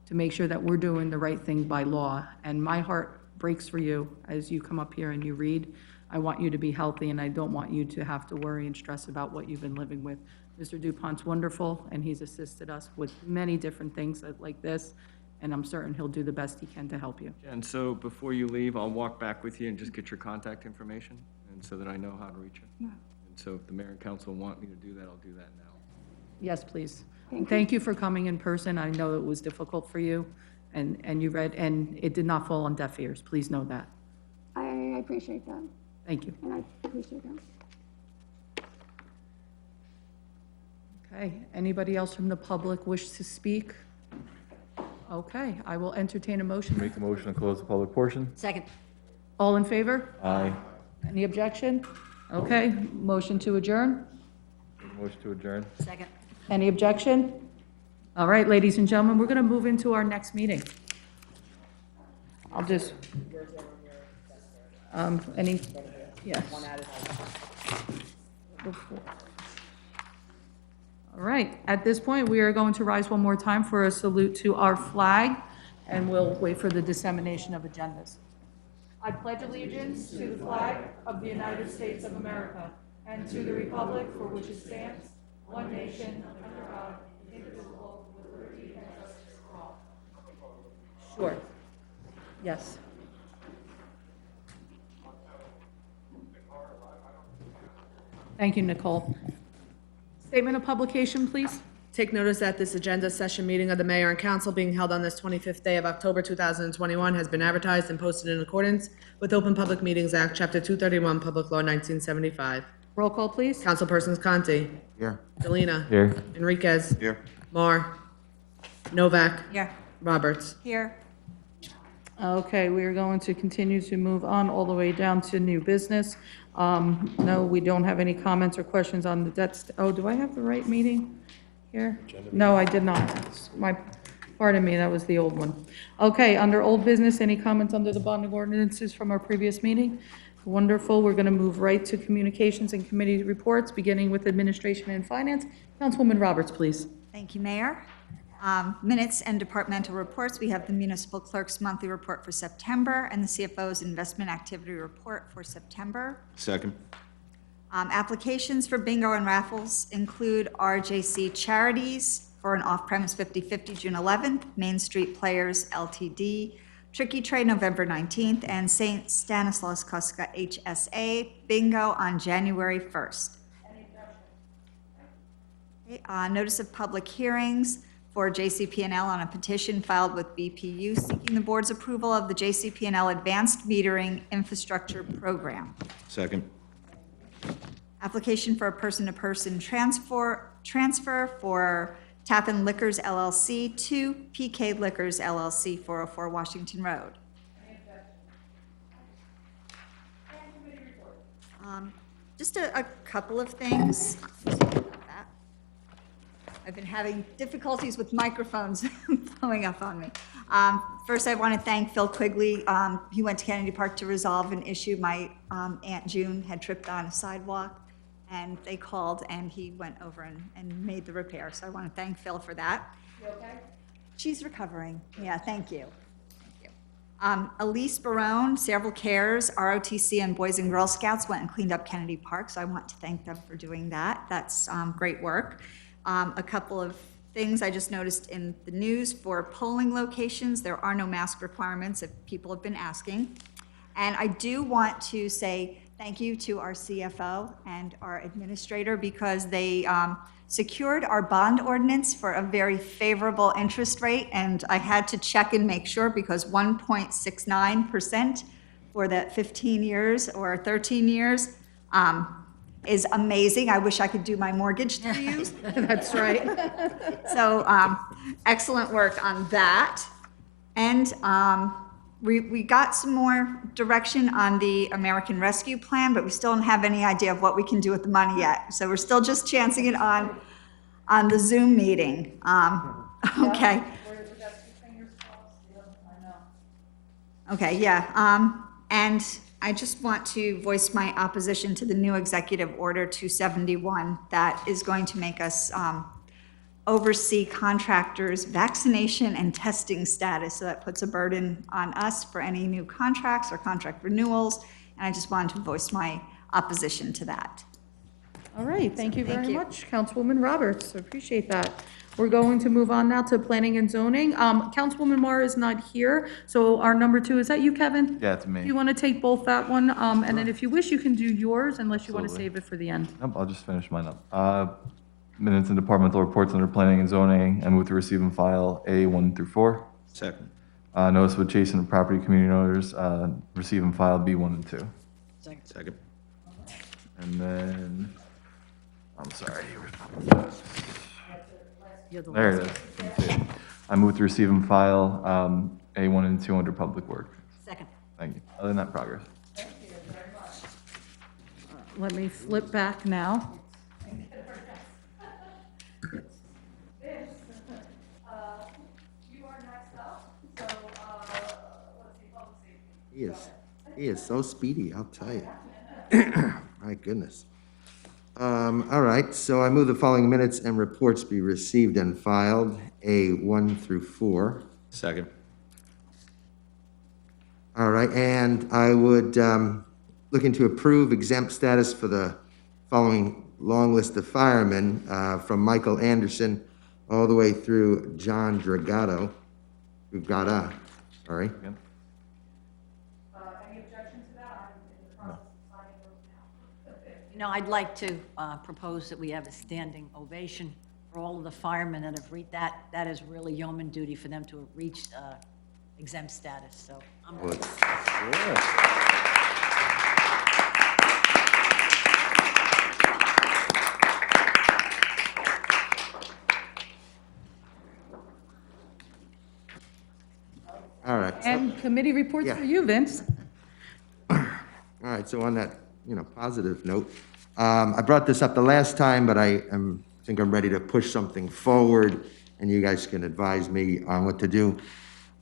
to make sure that we're doing the right thing by law. And my heart breaks for you as you come up here and you read. I want you to be healthy, and I don't want you to have to worry and stress about what you've been living with. Mr. DuPont's wonderful, and he's assisted us with many different things like this, and I'm certain he'll do the best he can to help you. And so before you leave, I'll walk back with you and just get your contact information, and so that I know how to reach you. Yeah. And so if the mayor and council want me to do that, I'll do that now. Yes, please. Thank you. Thank you for coming in person. I know it was difficult for you, and you read, and it did not fall on deaf ears. Please know that. I appreciate that, Thank you. and I appreciate that. Okay, anybody else from the public wish to speak? Okay, I will entertain a motion. Make a motion to close the public portion. Second. All in favor? Aye. Any objection? Okay, motion to adjourn? Motion to adjourn. Second. Any objection? All right, ladies and gentlemen, we're going to move into our next meeting. I'll just, yes. All right, at this point, we are going to rise one more time for a salute to our flag, and we'll wait for the dissemination of agendas. I pledge allegiance to the flag of the United States of America and to the republic for which it stands, one nation, under God, indivisible, with liberty and justice for all. Sure. Yes. Thank you, Nicole. Statement of publication, please. Take notice that this agenda session meeting of the mayor and council being held on this 25th day of October 2021 has been advertised and posted in accordance with Open Public Meetings Act, Chapter 231, Public Law 1975. Roll call, please. Councilpersons Conti. Here. Delina. Here. Enriquez. Here. Mar. Novak. Here. Roberts. Here. Okay, we are going to continue to move on all the way down to new business. No, we don't have any comments or questions on the debt. Oh, do I have the right meeting here? No, I did not. Pardon me, that was the old one. Okay, under old business, any comments under the bonding ordinances from our previous meeting? Wonderful. We're going to move right to communications and committee reports, beginning with administration and finance. Councilwoman Roberts, please. Thank you, Mayor. Minutes and departmental reports. We have the municipal clerk's monthly report for September and the CFO's investment activity report for September. Second. Applications for bingo and raffles include RJC Charities for an off-premise 50/50 June 11th, Main Street Players LTD, Tricky Trade November 19th, and St. Stanislaus Kostka HSA bingo on January 1st. Okay, notice of public hearings for JCP&L on a petition filed with BPU seeking the board's approval of the JCP&L Advanced Metering Infrastructure Program. Second. Application for a person-to-person transfer for Tappan Liquors LLC to PK Liquors LLC, 404 Washington Road. Just a couple of things. I've been having difficulties with microphones blowing up on me. First, I want to thank Phil Quigley. He went to Kennedy Park to resolve an issue. My Aunt June had tripped on a sidewalk, and they called, and he went over and made the repair. So I want to thank Phil for that. You okay? She's recovering. Yeah, thank you. Elise Barone, Several Cares, ROTC, and Boys and Girl Scouts went and cleaned up Kennedy Park, so I want to thank them for doing that. That's great work. A couple of things I just noticed in the news for polling locations, there are no mask requirements if people have been asking. And I do want to say thank you to our CFO and our administrator because they secured our bond ordinance for a very favorable interest rate, and I had to check and make sure because 1.69% for that 15 years or 13 years is amazing. I wish I could do my mortgage through you. That's right. So excellent work on that. And we got some more direction on the American Rescue Plan, but we still don't have any idea of what we can do with the money yet. So we're still just chancing it on the Zoom meeting. Okay. Okay, yeah. And I just want to voice my opposition to the new Executive Order 271 that is going to make us oversee contractors' vaccination and testing status. So that puts a burden on us for any new contracts or contract renewals. And I just wanted to voice my opposition to that. All right, thank you thank very you. much, Councilwoman Roberts, appreciate that. We're going to move on now to planning and zoning. Councilwoman Mara is not here, so our number 2, is that you, Kevin? Yeah, it's me. Do you want to take both that one, and then if you wish, you can do yours, unless you want to Absolutely. save it for the end. Nope, I'll just finish mine up. Minutes and departmental reports under planning and zoning. I move to receive and file A1 through 4. Second. Notice with adjacent property community owners, receive and file B1 and 2. Second. And then, I'm sorry. You're the There last it is. You can see it. I move to receive and file A1 and 2 under public works. Second. Thank you. Other than that, progress. Let me flip back now. He is so speedy, I'll tell you. My goodness. All right, so I move the following minutes and reports be received and filed, A1 through 4. Second. All right, and I would looking to approve exempt status for the following long list of firemen, from Michael Anderson all the way through John Dragato, sorry. Again? You know, I'd like to propose that we have a standing ovation for all of the firemen that have reached that. That is really yeoman duty for them to have reached exempt status, so I'm. All right. And committee reports Yeah. for you, Vince. All right, so on that, positive note, I brought this up the last time, but I think I'm ready to push something forward, and you guys can advise me on what to do.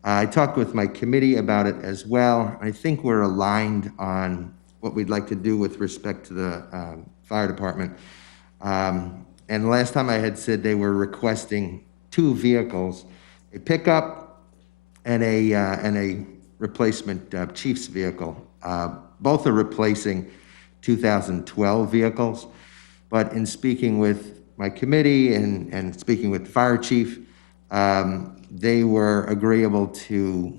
I talked with my committee about it as well. I think we're aligned on what we'd like to do with respect to the fire department. And last time I had said they were requesting 2 vehicles, a pickup and a replacement chief's vehicle. Both are replacing 2012 vehicles, but in speaking with my committee and speaking with the fire chief, they were agreeable to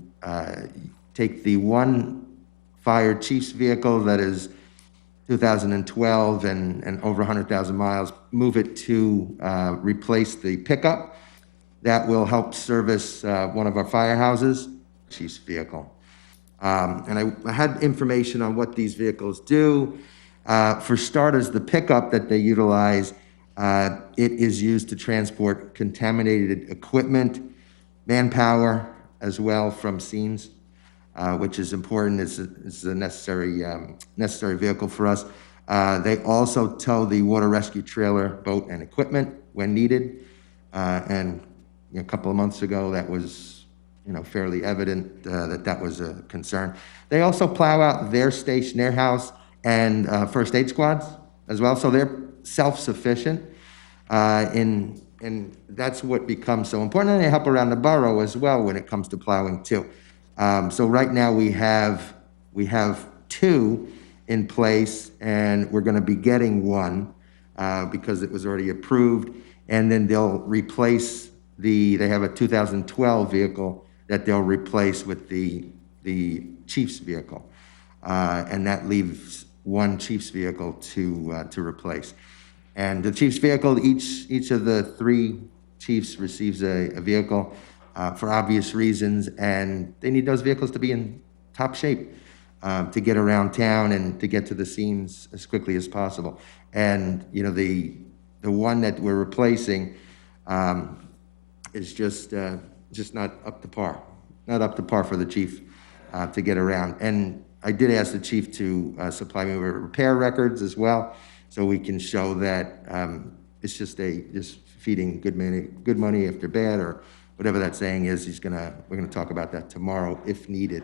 take the one fire chief's vehicle that is 2012 and over 100,000 miles, move it to replace the pickup that will help service one of our firehouses, chief's vehicle. And I had information on what these vehicles do. For starters, the pickup that they utilize, it is used to transport contaminated equipment, manpower as well from scenes, which is important. It's a necessary vehicle for us. They also tow the water rescue trailer, boat, and equipment when needed. And a couple of months ago, that was, fairly evident that was a concern. They also plow out their station, their house, and first aid squads as well. So they're self-sufficient. And that's what becomes so important. And they help around the borough as well when it comes to plowing too. So right now we have 2 in place, and we're going to be getting 1 because it was already approved. And then they'll replace they have a 2012 vehicle that they'll replace with the chief's vehicle. And that leaves 1 chief's vehicle to replace. And the chief's vehicle, each of the 3 chiefs receives a vehicle for obvious reasons, and they need those vehicles to be in top shape to get around town and to get to the scenes as quickly as possible. And, the one that we're replacing is just not up to par for the chief to get around. And I did ask the chief to supply me with repair records as well, so we can show that it's just feeding good money if they're bad, or whatever that saying is. We're gonna talk about that tomorrow if needed.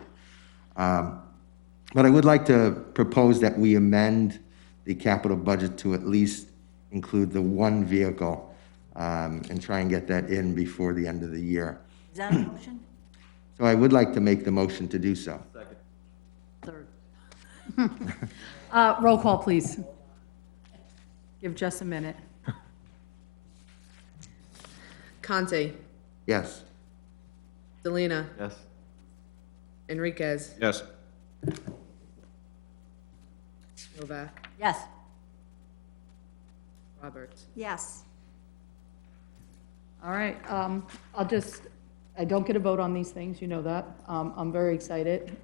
But I would like to propose that we amend the capital budget to at least include the 1 vehicle and try and get that in before the end of the year. Is that a motion? So I would like to make the motion to do so. Third. Roll call, please. Give just a minute. Conti, Yes. Delina, Yes. Enriquez, Yes. Hvac, Yes. Roberts. Yes. All right, I don't get a vote on these things, you know that. I'm very excited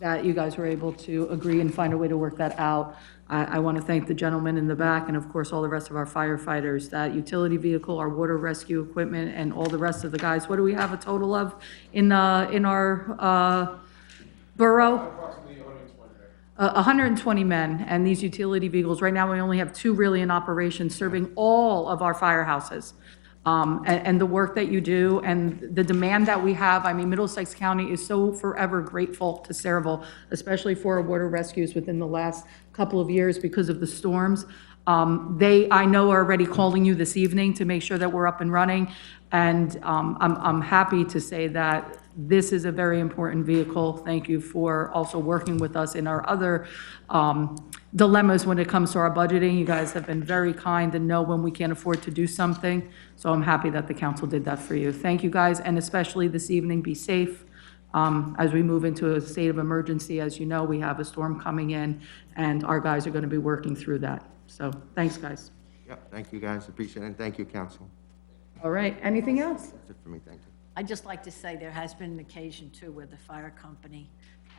that you guys were able to agree and find a way to work that out. I want to thank the gentleman in the back and, of course, all the rest of our firefighters, that utility vehicle, our water rescue equipment, and all the rest of the guys. What do we have a total of in our borough? 120 men, and these utility vehicles, right now we only have 2 really in operation, serving all of our firehouses. And the work that you do and the demand that we have, I mean, Middlesex County is so forever grateful to Saraville, especially for our water rescues within the last couple of years because of the storms. I know, are already calling you this evening to make sure that we're up and running, and I'm happy to say that this is a very important vehicle. Thank you for also working with us in our other dilemmas when it comes to our budgeting. You guys have been very kind and know when we can't afford to do something. So I'm happy that the council did that for you. Thank you, guys, and especially this evening, be safe. As we move into a state of emergency, as you know, we have a storm coming in, and our guys are going to be working through that. So thanks, guys. Yep, thank you, guys. Appreciate it, and thank you, council. All right, anything else? That's it for me, thank you. I'd just like to say there has been an occasion, too, where the fire company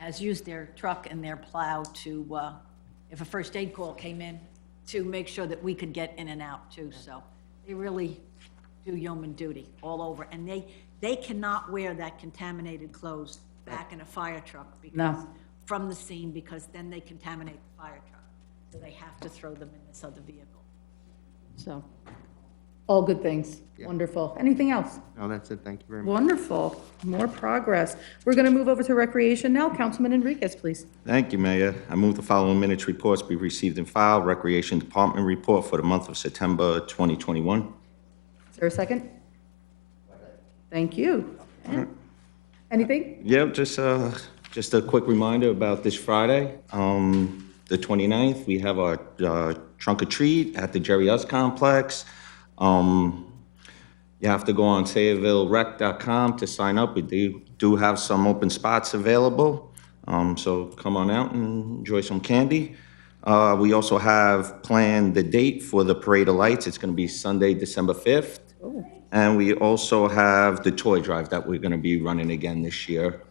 has used their truck and their plow to, if a first aid call came in, to make sure that we could get in and out, too. So they really do yeoman duty all over. And they cannot wear that contaminated clothes back in a fire truck from the scene, because then they contaminate the fire truck. So they have to throw them in this other vehicle. So, all good things. Wonderful. Anything else? No, that's it. Thank you very much. Wonderful. More progress. We're going to move over to recreation now. Councilman Enriquez, please. Thank you, Mayor. I move the following minutes reports be received and filed. Recreation Department report for the month of September 2021. Is there a second? Thank you. Anything? Yeah, just a quick reminder about this Friday, the 29th. We have our trunk or treat at the Jerry Us Complex. You have to go on SayrevilleRec.com to sign up. We do have some open spots available, so come on out and enjoy some candy. We also have planned the date for the Parade of Lights. It's going to be Sunday, December 5th. Oh. And we also have the toy drive that we're going to be running again this year.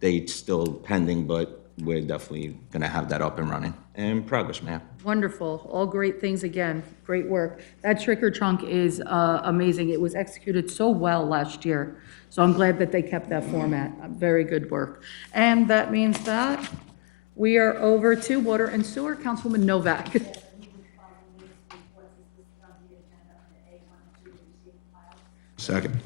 Date's still pending, but we're definitely going to have that up and running. And progress, ma'am. Wonderful, all great things again, great work. That trick or trunk is amazing. It was executed so well last year, so I'm glad that they kept that format. Very good work. And that means that we are over to Water and Sewer, Councilwoman Novak. Second.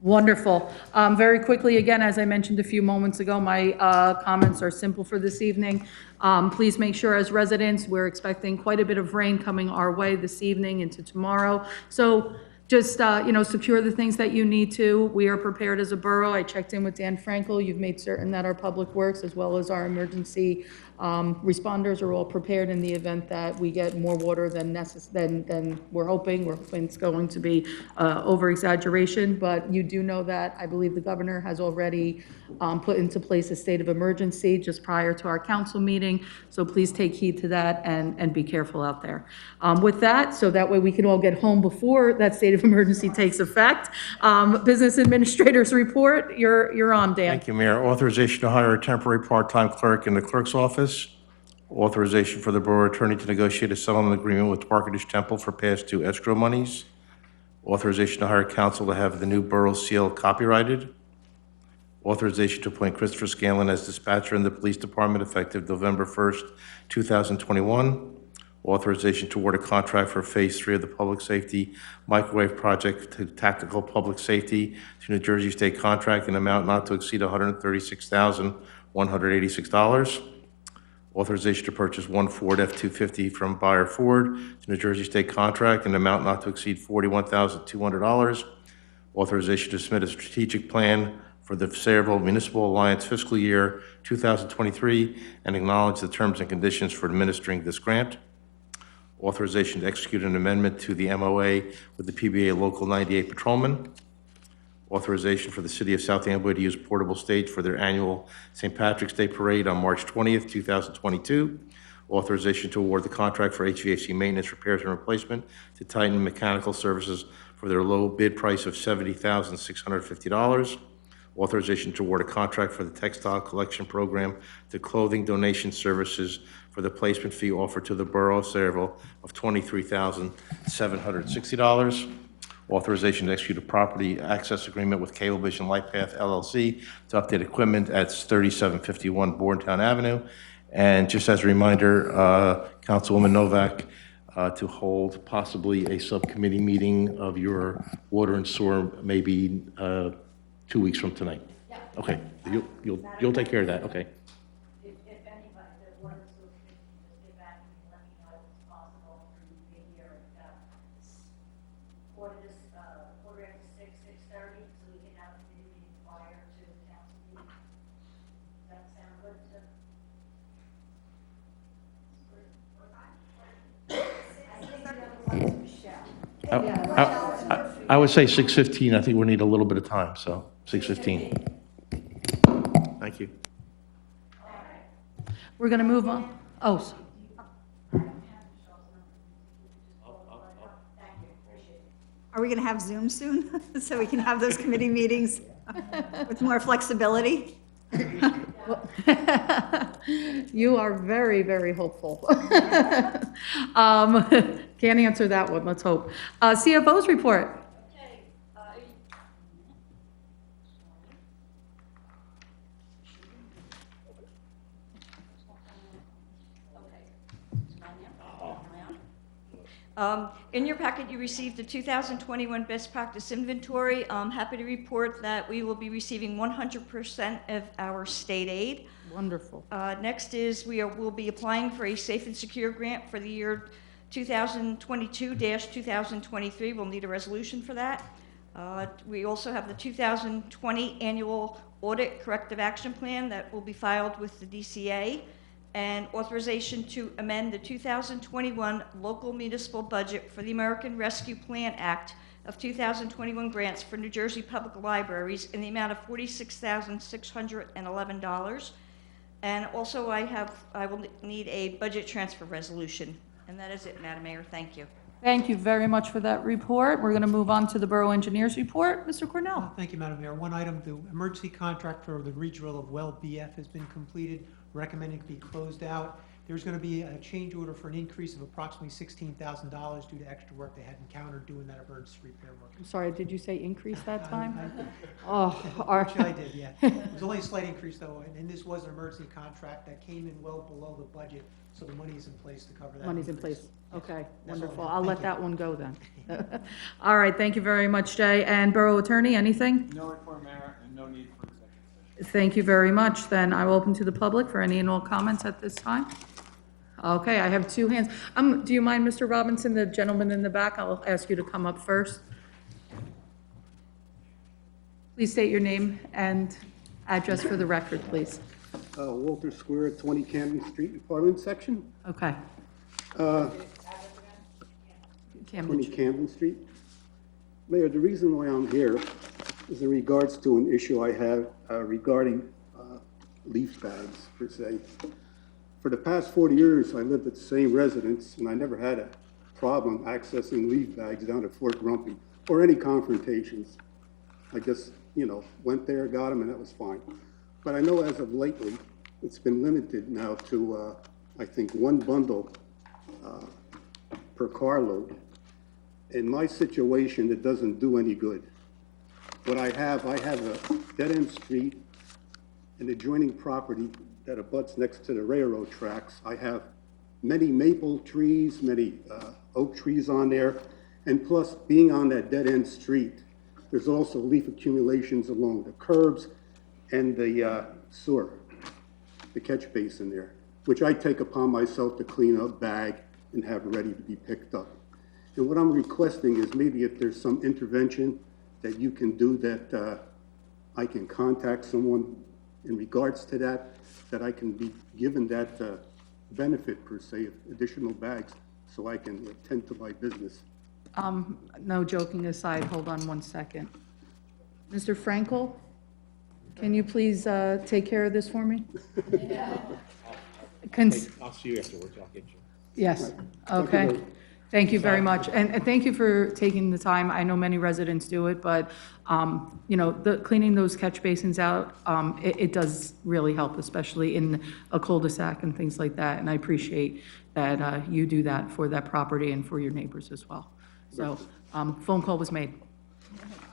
Wonderful. Very quickly, again, as I mentioned a few moments ago, my comments are simple for this evening. Please make sure as residents, we're expecting quite a bit of rain coming our way this evening into tomorrow. So just, secure the things that you need to. We are prepared as a borough. I checked in with Dan Frankel. You've made certain that our public works as well as our emergency responders are all prepared in the event that we get more water than we're hoping. We're hoping it's going to be over-exaggeration, but you do know that I believe the governor has already put into place a state of emergency just prior to our council meeting, so please take heed to that and be careful out there. With that, so that way we can all get home before that state of emergency takes effect. Business Administrator's Report, you're on, Dan. Thank you, Mayor. Authorization to hire a temporary part-time clerk in the clerk's office. Authorization for the borough attorney to negotiate a settlement agreement with Parkadich Temple for past due escrow monies. Authorization to hire counsel to have the new borough seal copyrighted. Authorization to appoint Christopher Scanlon as dispatcher in the police department effective November 1st, 2021. Authorization to award a contract for Phase 3 of the public safety microwave project to Tactical Public Safety to New Jersey State Contract in amount not to exceed $136,186. Authorization to purchase one Ford F-250 from Buyer Ford to New Jersey State Contract in amount not to exceed $41,200. Authorization to submit a strategic plan for the Sayreville Municipal Alliance fiscal year 2023 and acknowledge the terms and conditions for administering this grant. Authorization to execute an amendment to the MOA with the PBA Local 98 Patrolman. Authorization for the City of South Amboy to use portable stage for their annual St. Patrick's Day Parade on March 20th, 2022. Authorization to award the contract for HVAC maintenance, repairs, and replacement to Titan Mechanical Services for their low bid price of $70,650. Authorization to award a contract for the textile collection program to Clothing Donation Services for the placement fee offered to the Borough of Sayreville of $23,760. Authorization to execute a property access agreement with Cablevision Lightpath LLC to update equipment at 3751 Bournemouth Avenue. And just as a reminder, Councilwoman Novak, to hold possibly a subcommittee meeting of your water and sewer maybe 2 weeks from tonight. Yeah. Okay, you'll take care of that, okay. If anybody, the water and sewer commission, just get back to me and let me know if it's possible for you to be here at, quarter after 6:30, so we can have a meeting prior to the council meeting. Does that sound good to? I would say 6:15. I think we need a little bit of time, so 6:15. Thank you. We're going to move on. Oh, Are we going to have Zoom soon, so we can have those committee meetings with more flexibility? you are very, very hopeful. Can't answer that one, let's hope. CFO's report. Okay, in your packet, you received the 2021 Best Practice Inventory. I'm happy to report that we will be receiving 100% of our state aid. Wonderful. Next is we'll be applying for a Safe and Secure grant for the year 2022-2023. We'll need a resolution for that. We also have the 2020 Annual Audit Corrective Action Plan that will be filed with the DCA, and authorization to amend the 2021 local municipal budget for the American Rescue Plan Act of 2021 grants for New Jersey public libraries in the amount of $46,611. And also I will need a budget transfer resolution. And that is it, Madam Mayor. Thank you. Thank you very much for that report. We're going to move on to the Borough Engineer's report. Mr. Cornell? Thank you, Madam Mayor. One item, the emergency contract for the redrill of well BF has been completed, recommended to be closed out. There's going to be a change order for an increase of approximately $16,000 due to extra work they had encountered doing that emergency repair work. I'm sorry, did you say increase that time? I- Oh, all right. Actually, I did, yeah. It was only a slight increase though, and this was an emergency contract that came in well below the budget, so the money is in place to cover that. Money's in increase. place. Yes. Okay, That's all I wonderful. have. I'll Thank let you. that one go then. All right, thank you very much, Jay. And Borough Attorney, anything? No report, Mayor, and no need for executive session. Thank you very much. Then I will open to the public for any and all comments at this time. Okay, I have two hands. Do you mind, Mr. Robinson, the gentleman in the back? I'll ask you to come up first. Please state your name and address for the record, please. Walter Square, 20 Camden Street, in Parliament section. Okay. 20 Cambridge. Camden Street. Mayor, the reason why I'm here is in regards to an issue I have regarding leaf bags, per se. For the past 40 years, I lived at the same residence, and I never had a problem accessing leaf bags down at Fort Grumpy, or any confrontations. I just, went there, got them, and that was fine. But I know as of lately, it's been limited now to, I think, one bundle per carload. In my situation, it doesn't do any good. What I have a dead-end street, an adjoining property that abuts next to the railroad tracks. I have many maple trees, many oak trees on there, and plus, being on that dead-end street, there's also leaf accumulations along the curbs and the sewer, the catch basin there, which I take upon myself to clean up, bag, and have ready to be picked up. And what I'm requesting is maybe if there's some intervention that you can do that I can contact someone in regards to that, that I can be given that benefit, per se, of additional bags, so I can attend to my business. No, joking aside, hold on one second. Mr. Frankel, can you please take care of this for me? I'll see you afterwards, I'll get you. Yes, okay. Thank you very much, and thank you for taking the time. I know many residents do it, but, cleaning those catch basins out, it does really help, especially in a cul-de-sac and things like that, and I appreciate that you do that for that property and for your neighbors as well. So, phone call was made.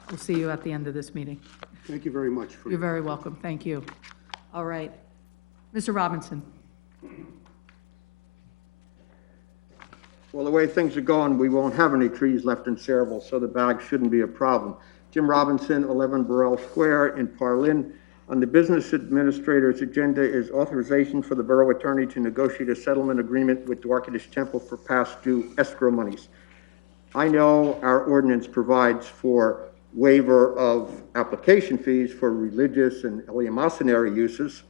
We'll see you at the end of this meeting. Thank you very much. You're very welcome, thank you. All right. Mr. Robinson? Well, the way things are going, we won't have any trees left in Saraville, so the bag shouldn't be a problem. Jim Robinson, 11 Burrell Square in Parlin. On the business administrator's agenda is authorization for the borough attorney to negotiate a settlement agreement with Dwarkadish Temple for past due escrow monies. I know our ordinance provides for waiver of application fees for religious and eleemosynary uses.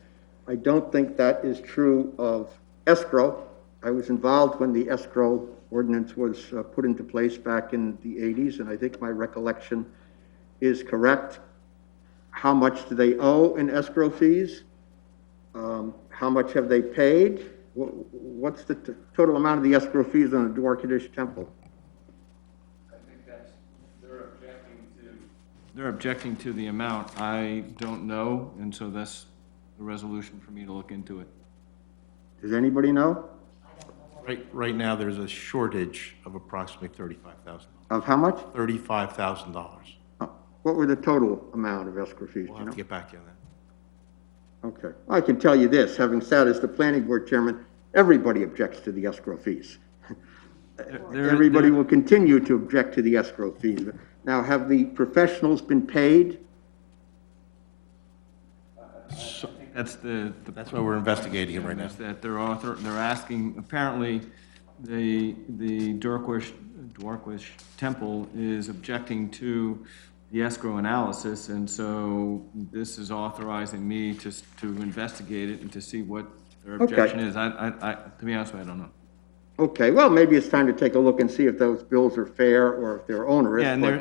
I don't think that is true of escrow. I was involved when the escrow ordinance was put into place back in the 80s, and I think my recollection is correct. How much do they owe in escrow fees? How much have they paid? What's the total amount of the escrow fees on the Dwarkadish Temple? I think they're objecting to the amount. I don't know, and so that's the resolution for me to look into it. Does anybody know? Right now, there's a shortage of approximately $35,000. Of how much? $35,000. Oh, what were the total amount of escrow fees? We'll do you have know? to get back to you on that. Okay. I can tell you this, having sat as the planning board chairman, everybody objects to the escrow fees. Everybody will continue to object to the escrow fees. Now, have the professionals been paid? That's why we're investigating it right now. Is that they're asking, apparently, the Dwarkadish Temple is objecting to the escrow analysis, and so this is authorizing me to investigate it and to see what their objection is. To be honest with you, I don't know. Okay, well, maybe it's time to take a look and see if those bills are fair or if they're onerous. Yeah, but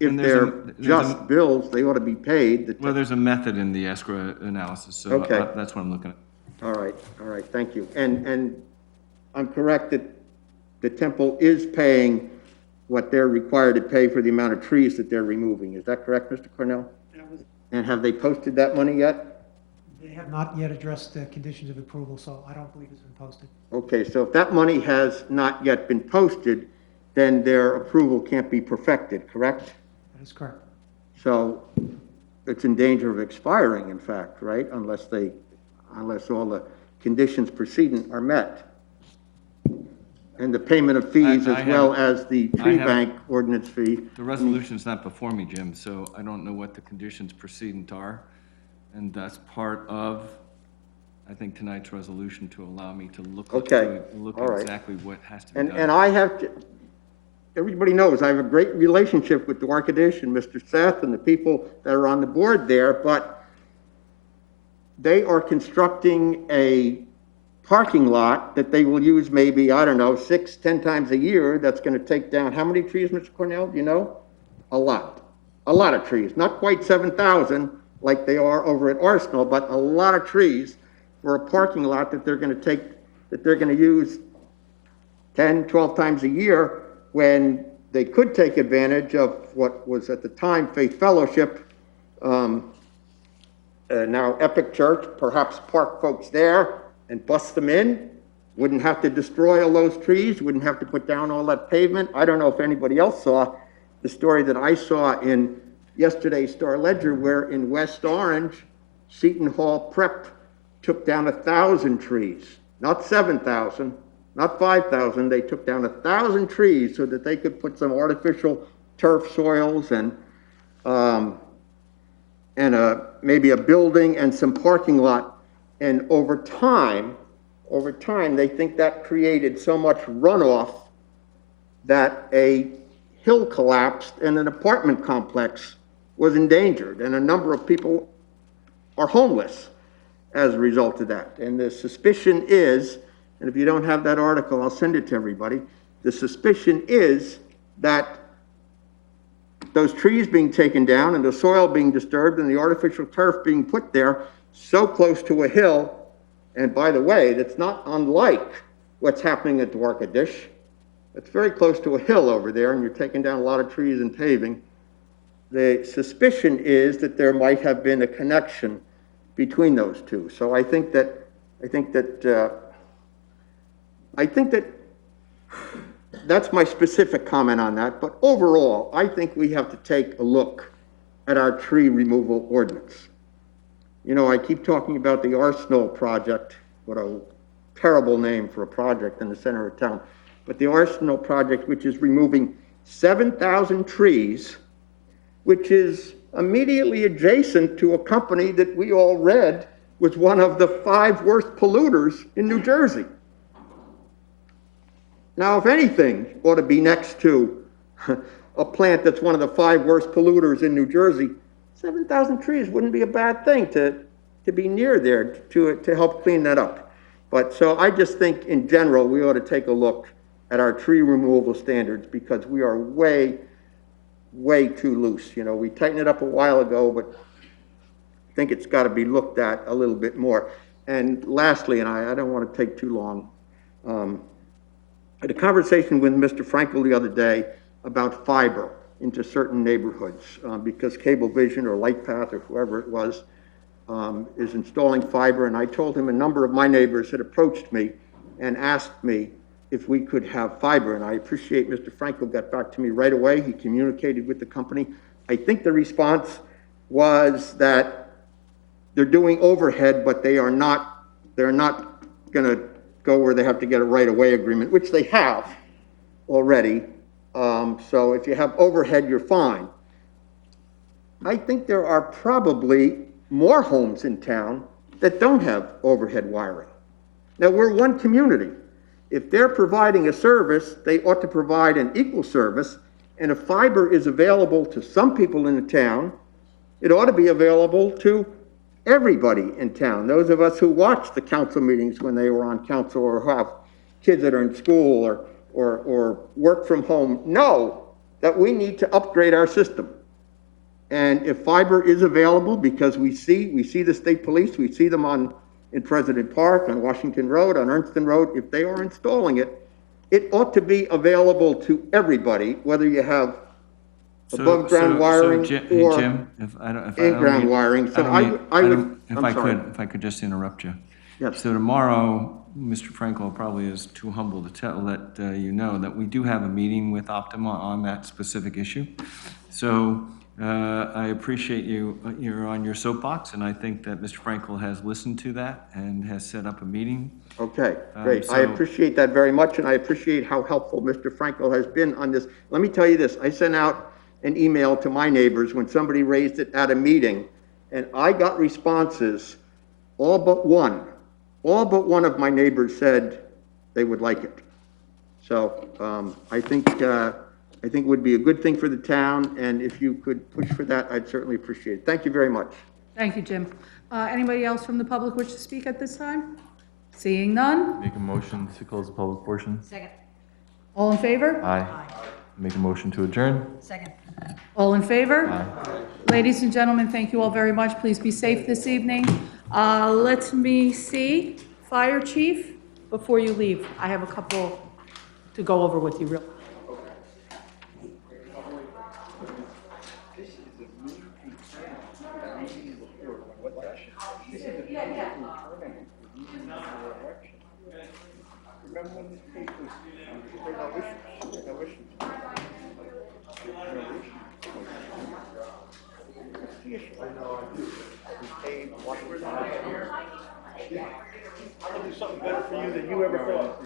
if they're just bills, they ought to be paid. Well, there's a method in the escrow analysis, so Okay. That's what I'm looking at. All right, thank you. And I'm correct that the temple is paying what they're required to pay for the amount of trees that they're removing. Is that correct, Mr. Cornell? And have they posted that money yet? They have not yet addressed the conditions of approval, so I don't believe it's been posted. Okay, so if that money has not yet been posted, then their approval can't be perfected, correct? That is correct. So it's in danger of expiring, in fact, right? Unless all the conditions precedent are met. And the payment of fees I as well have- as the I tree have- bank ordinance fee. The resolution's not before me, Jim, so I don't know what the conditions precedent are. And that's part of, I think, tonight's resolution to allow me to look Okay, look all at right. exactly what has to be And done. I have, everybody knows, I have a great relationship with Dwarkadish and Mr. Seth and the people that are on the board there, but they are constructing a parking lot that they will use maybe, I don't know, 6, 10 times a year. That's going to take down, how many trees, Mr. Cornell, do you know? A lot of trees, not quite 7,000 like they are over at Arsenal, but a lot of trees for a parking lot that they're going to use 10, 12 times a year, when they could take advantage of what was at the time Faith Fellowship, now Epic Church, perhaps park folks there and bust them in. Wouldn't have to destroy all those trees, wouldn't have to put down all that pavement. I don't know if anybody else saw the story that I saw in yesterday's Star Ledger, where in West Orange, Seton Hall Prep took down 1,000 trees, not 7,000, not 5,000. They took down 1,000 trees so that they could put some artificial turf soils and maybe a building and some parking lot. And over time, they think that created so much runoff that a hill collapsed and an apartment complex was endangered, and a number of people are homeless as a result of that. And the suspicion is, and if you don't have that article, I'll send it to everybody, the suspicion is that those trees being taken down and the soil being disturbed and the artificial turf being put there so close to a hill, and by the way, that's not unlike what's happening at Dwarkadish. It's very close to a hill over there, and you're taking down a lot of trees and paving. The suspicion is that there might have been a connection between those two. So I think that that's my specific comment on that. But overall, I think we have to take a look at our tree removal ordinance. You know, I keep talking about the Arsenal project. What a terrible name for a project in the center of town. But the Arsenal project, which is removing 7,000 trees, which is immediately adjacent to a company that we all read was one of the 5 worst polluters in New Jersey. Now, if anything ought to be next to a plant that's one of the 5 worst polluters in New Jersey, 7,000 trees wouldn't be a bad thing to be near there to help clean that up. But so I just think in general, we ought to take a look at our tree removal standards, because we are way too loose. You know, we tightened it up a while ago, but I think it's got to be looked at a little bit more. And lastly, and I don't want to take too long, I had a conversation with Mr. Frankel the other day about fiber into certain neighborhoods, because Cablevision or Lightpath or whoever it was is installing fiber, and I told him a number of my neighbors had approached me and asked me if we could have fiber, and I appreciate Mr. Frankel got back to me right away. He communicated with the company. I think the response was that they're doing overhead, but they're not going to go where they have to get a right-of-way agreement, which they have already. So if you have overhead, you're fine. I think there are probably more homes in town that don't have overhead wiring. Now, we're one community. If they're providing a service, they ought to provide an equal service, and if fiber is available to some people in the town, it ought to be available to everybody in town. Those of us who watch the council meetings when they were on council, or have kids that are in school or work from home, know that we need to upgrade our system. And if fiber is available, because we see the state police, we see them in President Park, on Washington Road, on Ernstine Road, if they are installing it, it ought to be available to everybody, whether you have above-ground wiring Hey, or Jim, if I don't in-ground mean- wiring. So I don't mean- I I would, don't- I'm sorry. If I could just interrupt you. Yes. So tomorrow, Mr. Franco probably is too humble to let you know that we do have a meeting with Optima on that specific issue. So I appreciate you're on your soapbox, and I think that Mr. Frankel has listened to that and has set up a meeting. Okay, great. I So- appreciate that very much, and I appreciate how helpful Mr. Frankel has been on this. Let me tell you this, I sent out an email to my neighbors when somebody raised it at a meeting, and I got responses, all but one of my neighbors said they would like it. So I think it would be a good thing for the town, and if you could push for that, I'd certainly appreciate it. Thank you very much. Thank you, Jim. Anybody else from the public wish to speak at this time? Seeing none? Make a motion to close the public portion. Second. All in favor? Aye. Make a motion to adjourn. Second. All in favor? Aye. Ladies and gentlemen, thank you all very much. Please be safe this evening. Let me see, Fire Chief, before you leave, I have a couple to go over with you real. I'll do something better for you than you ever thought.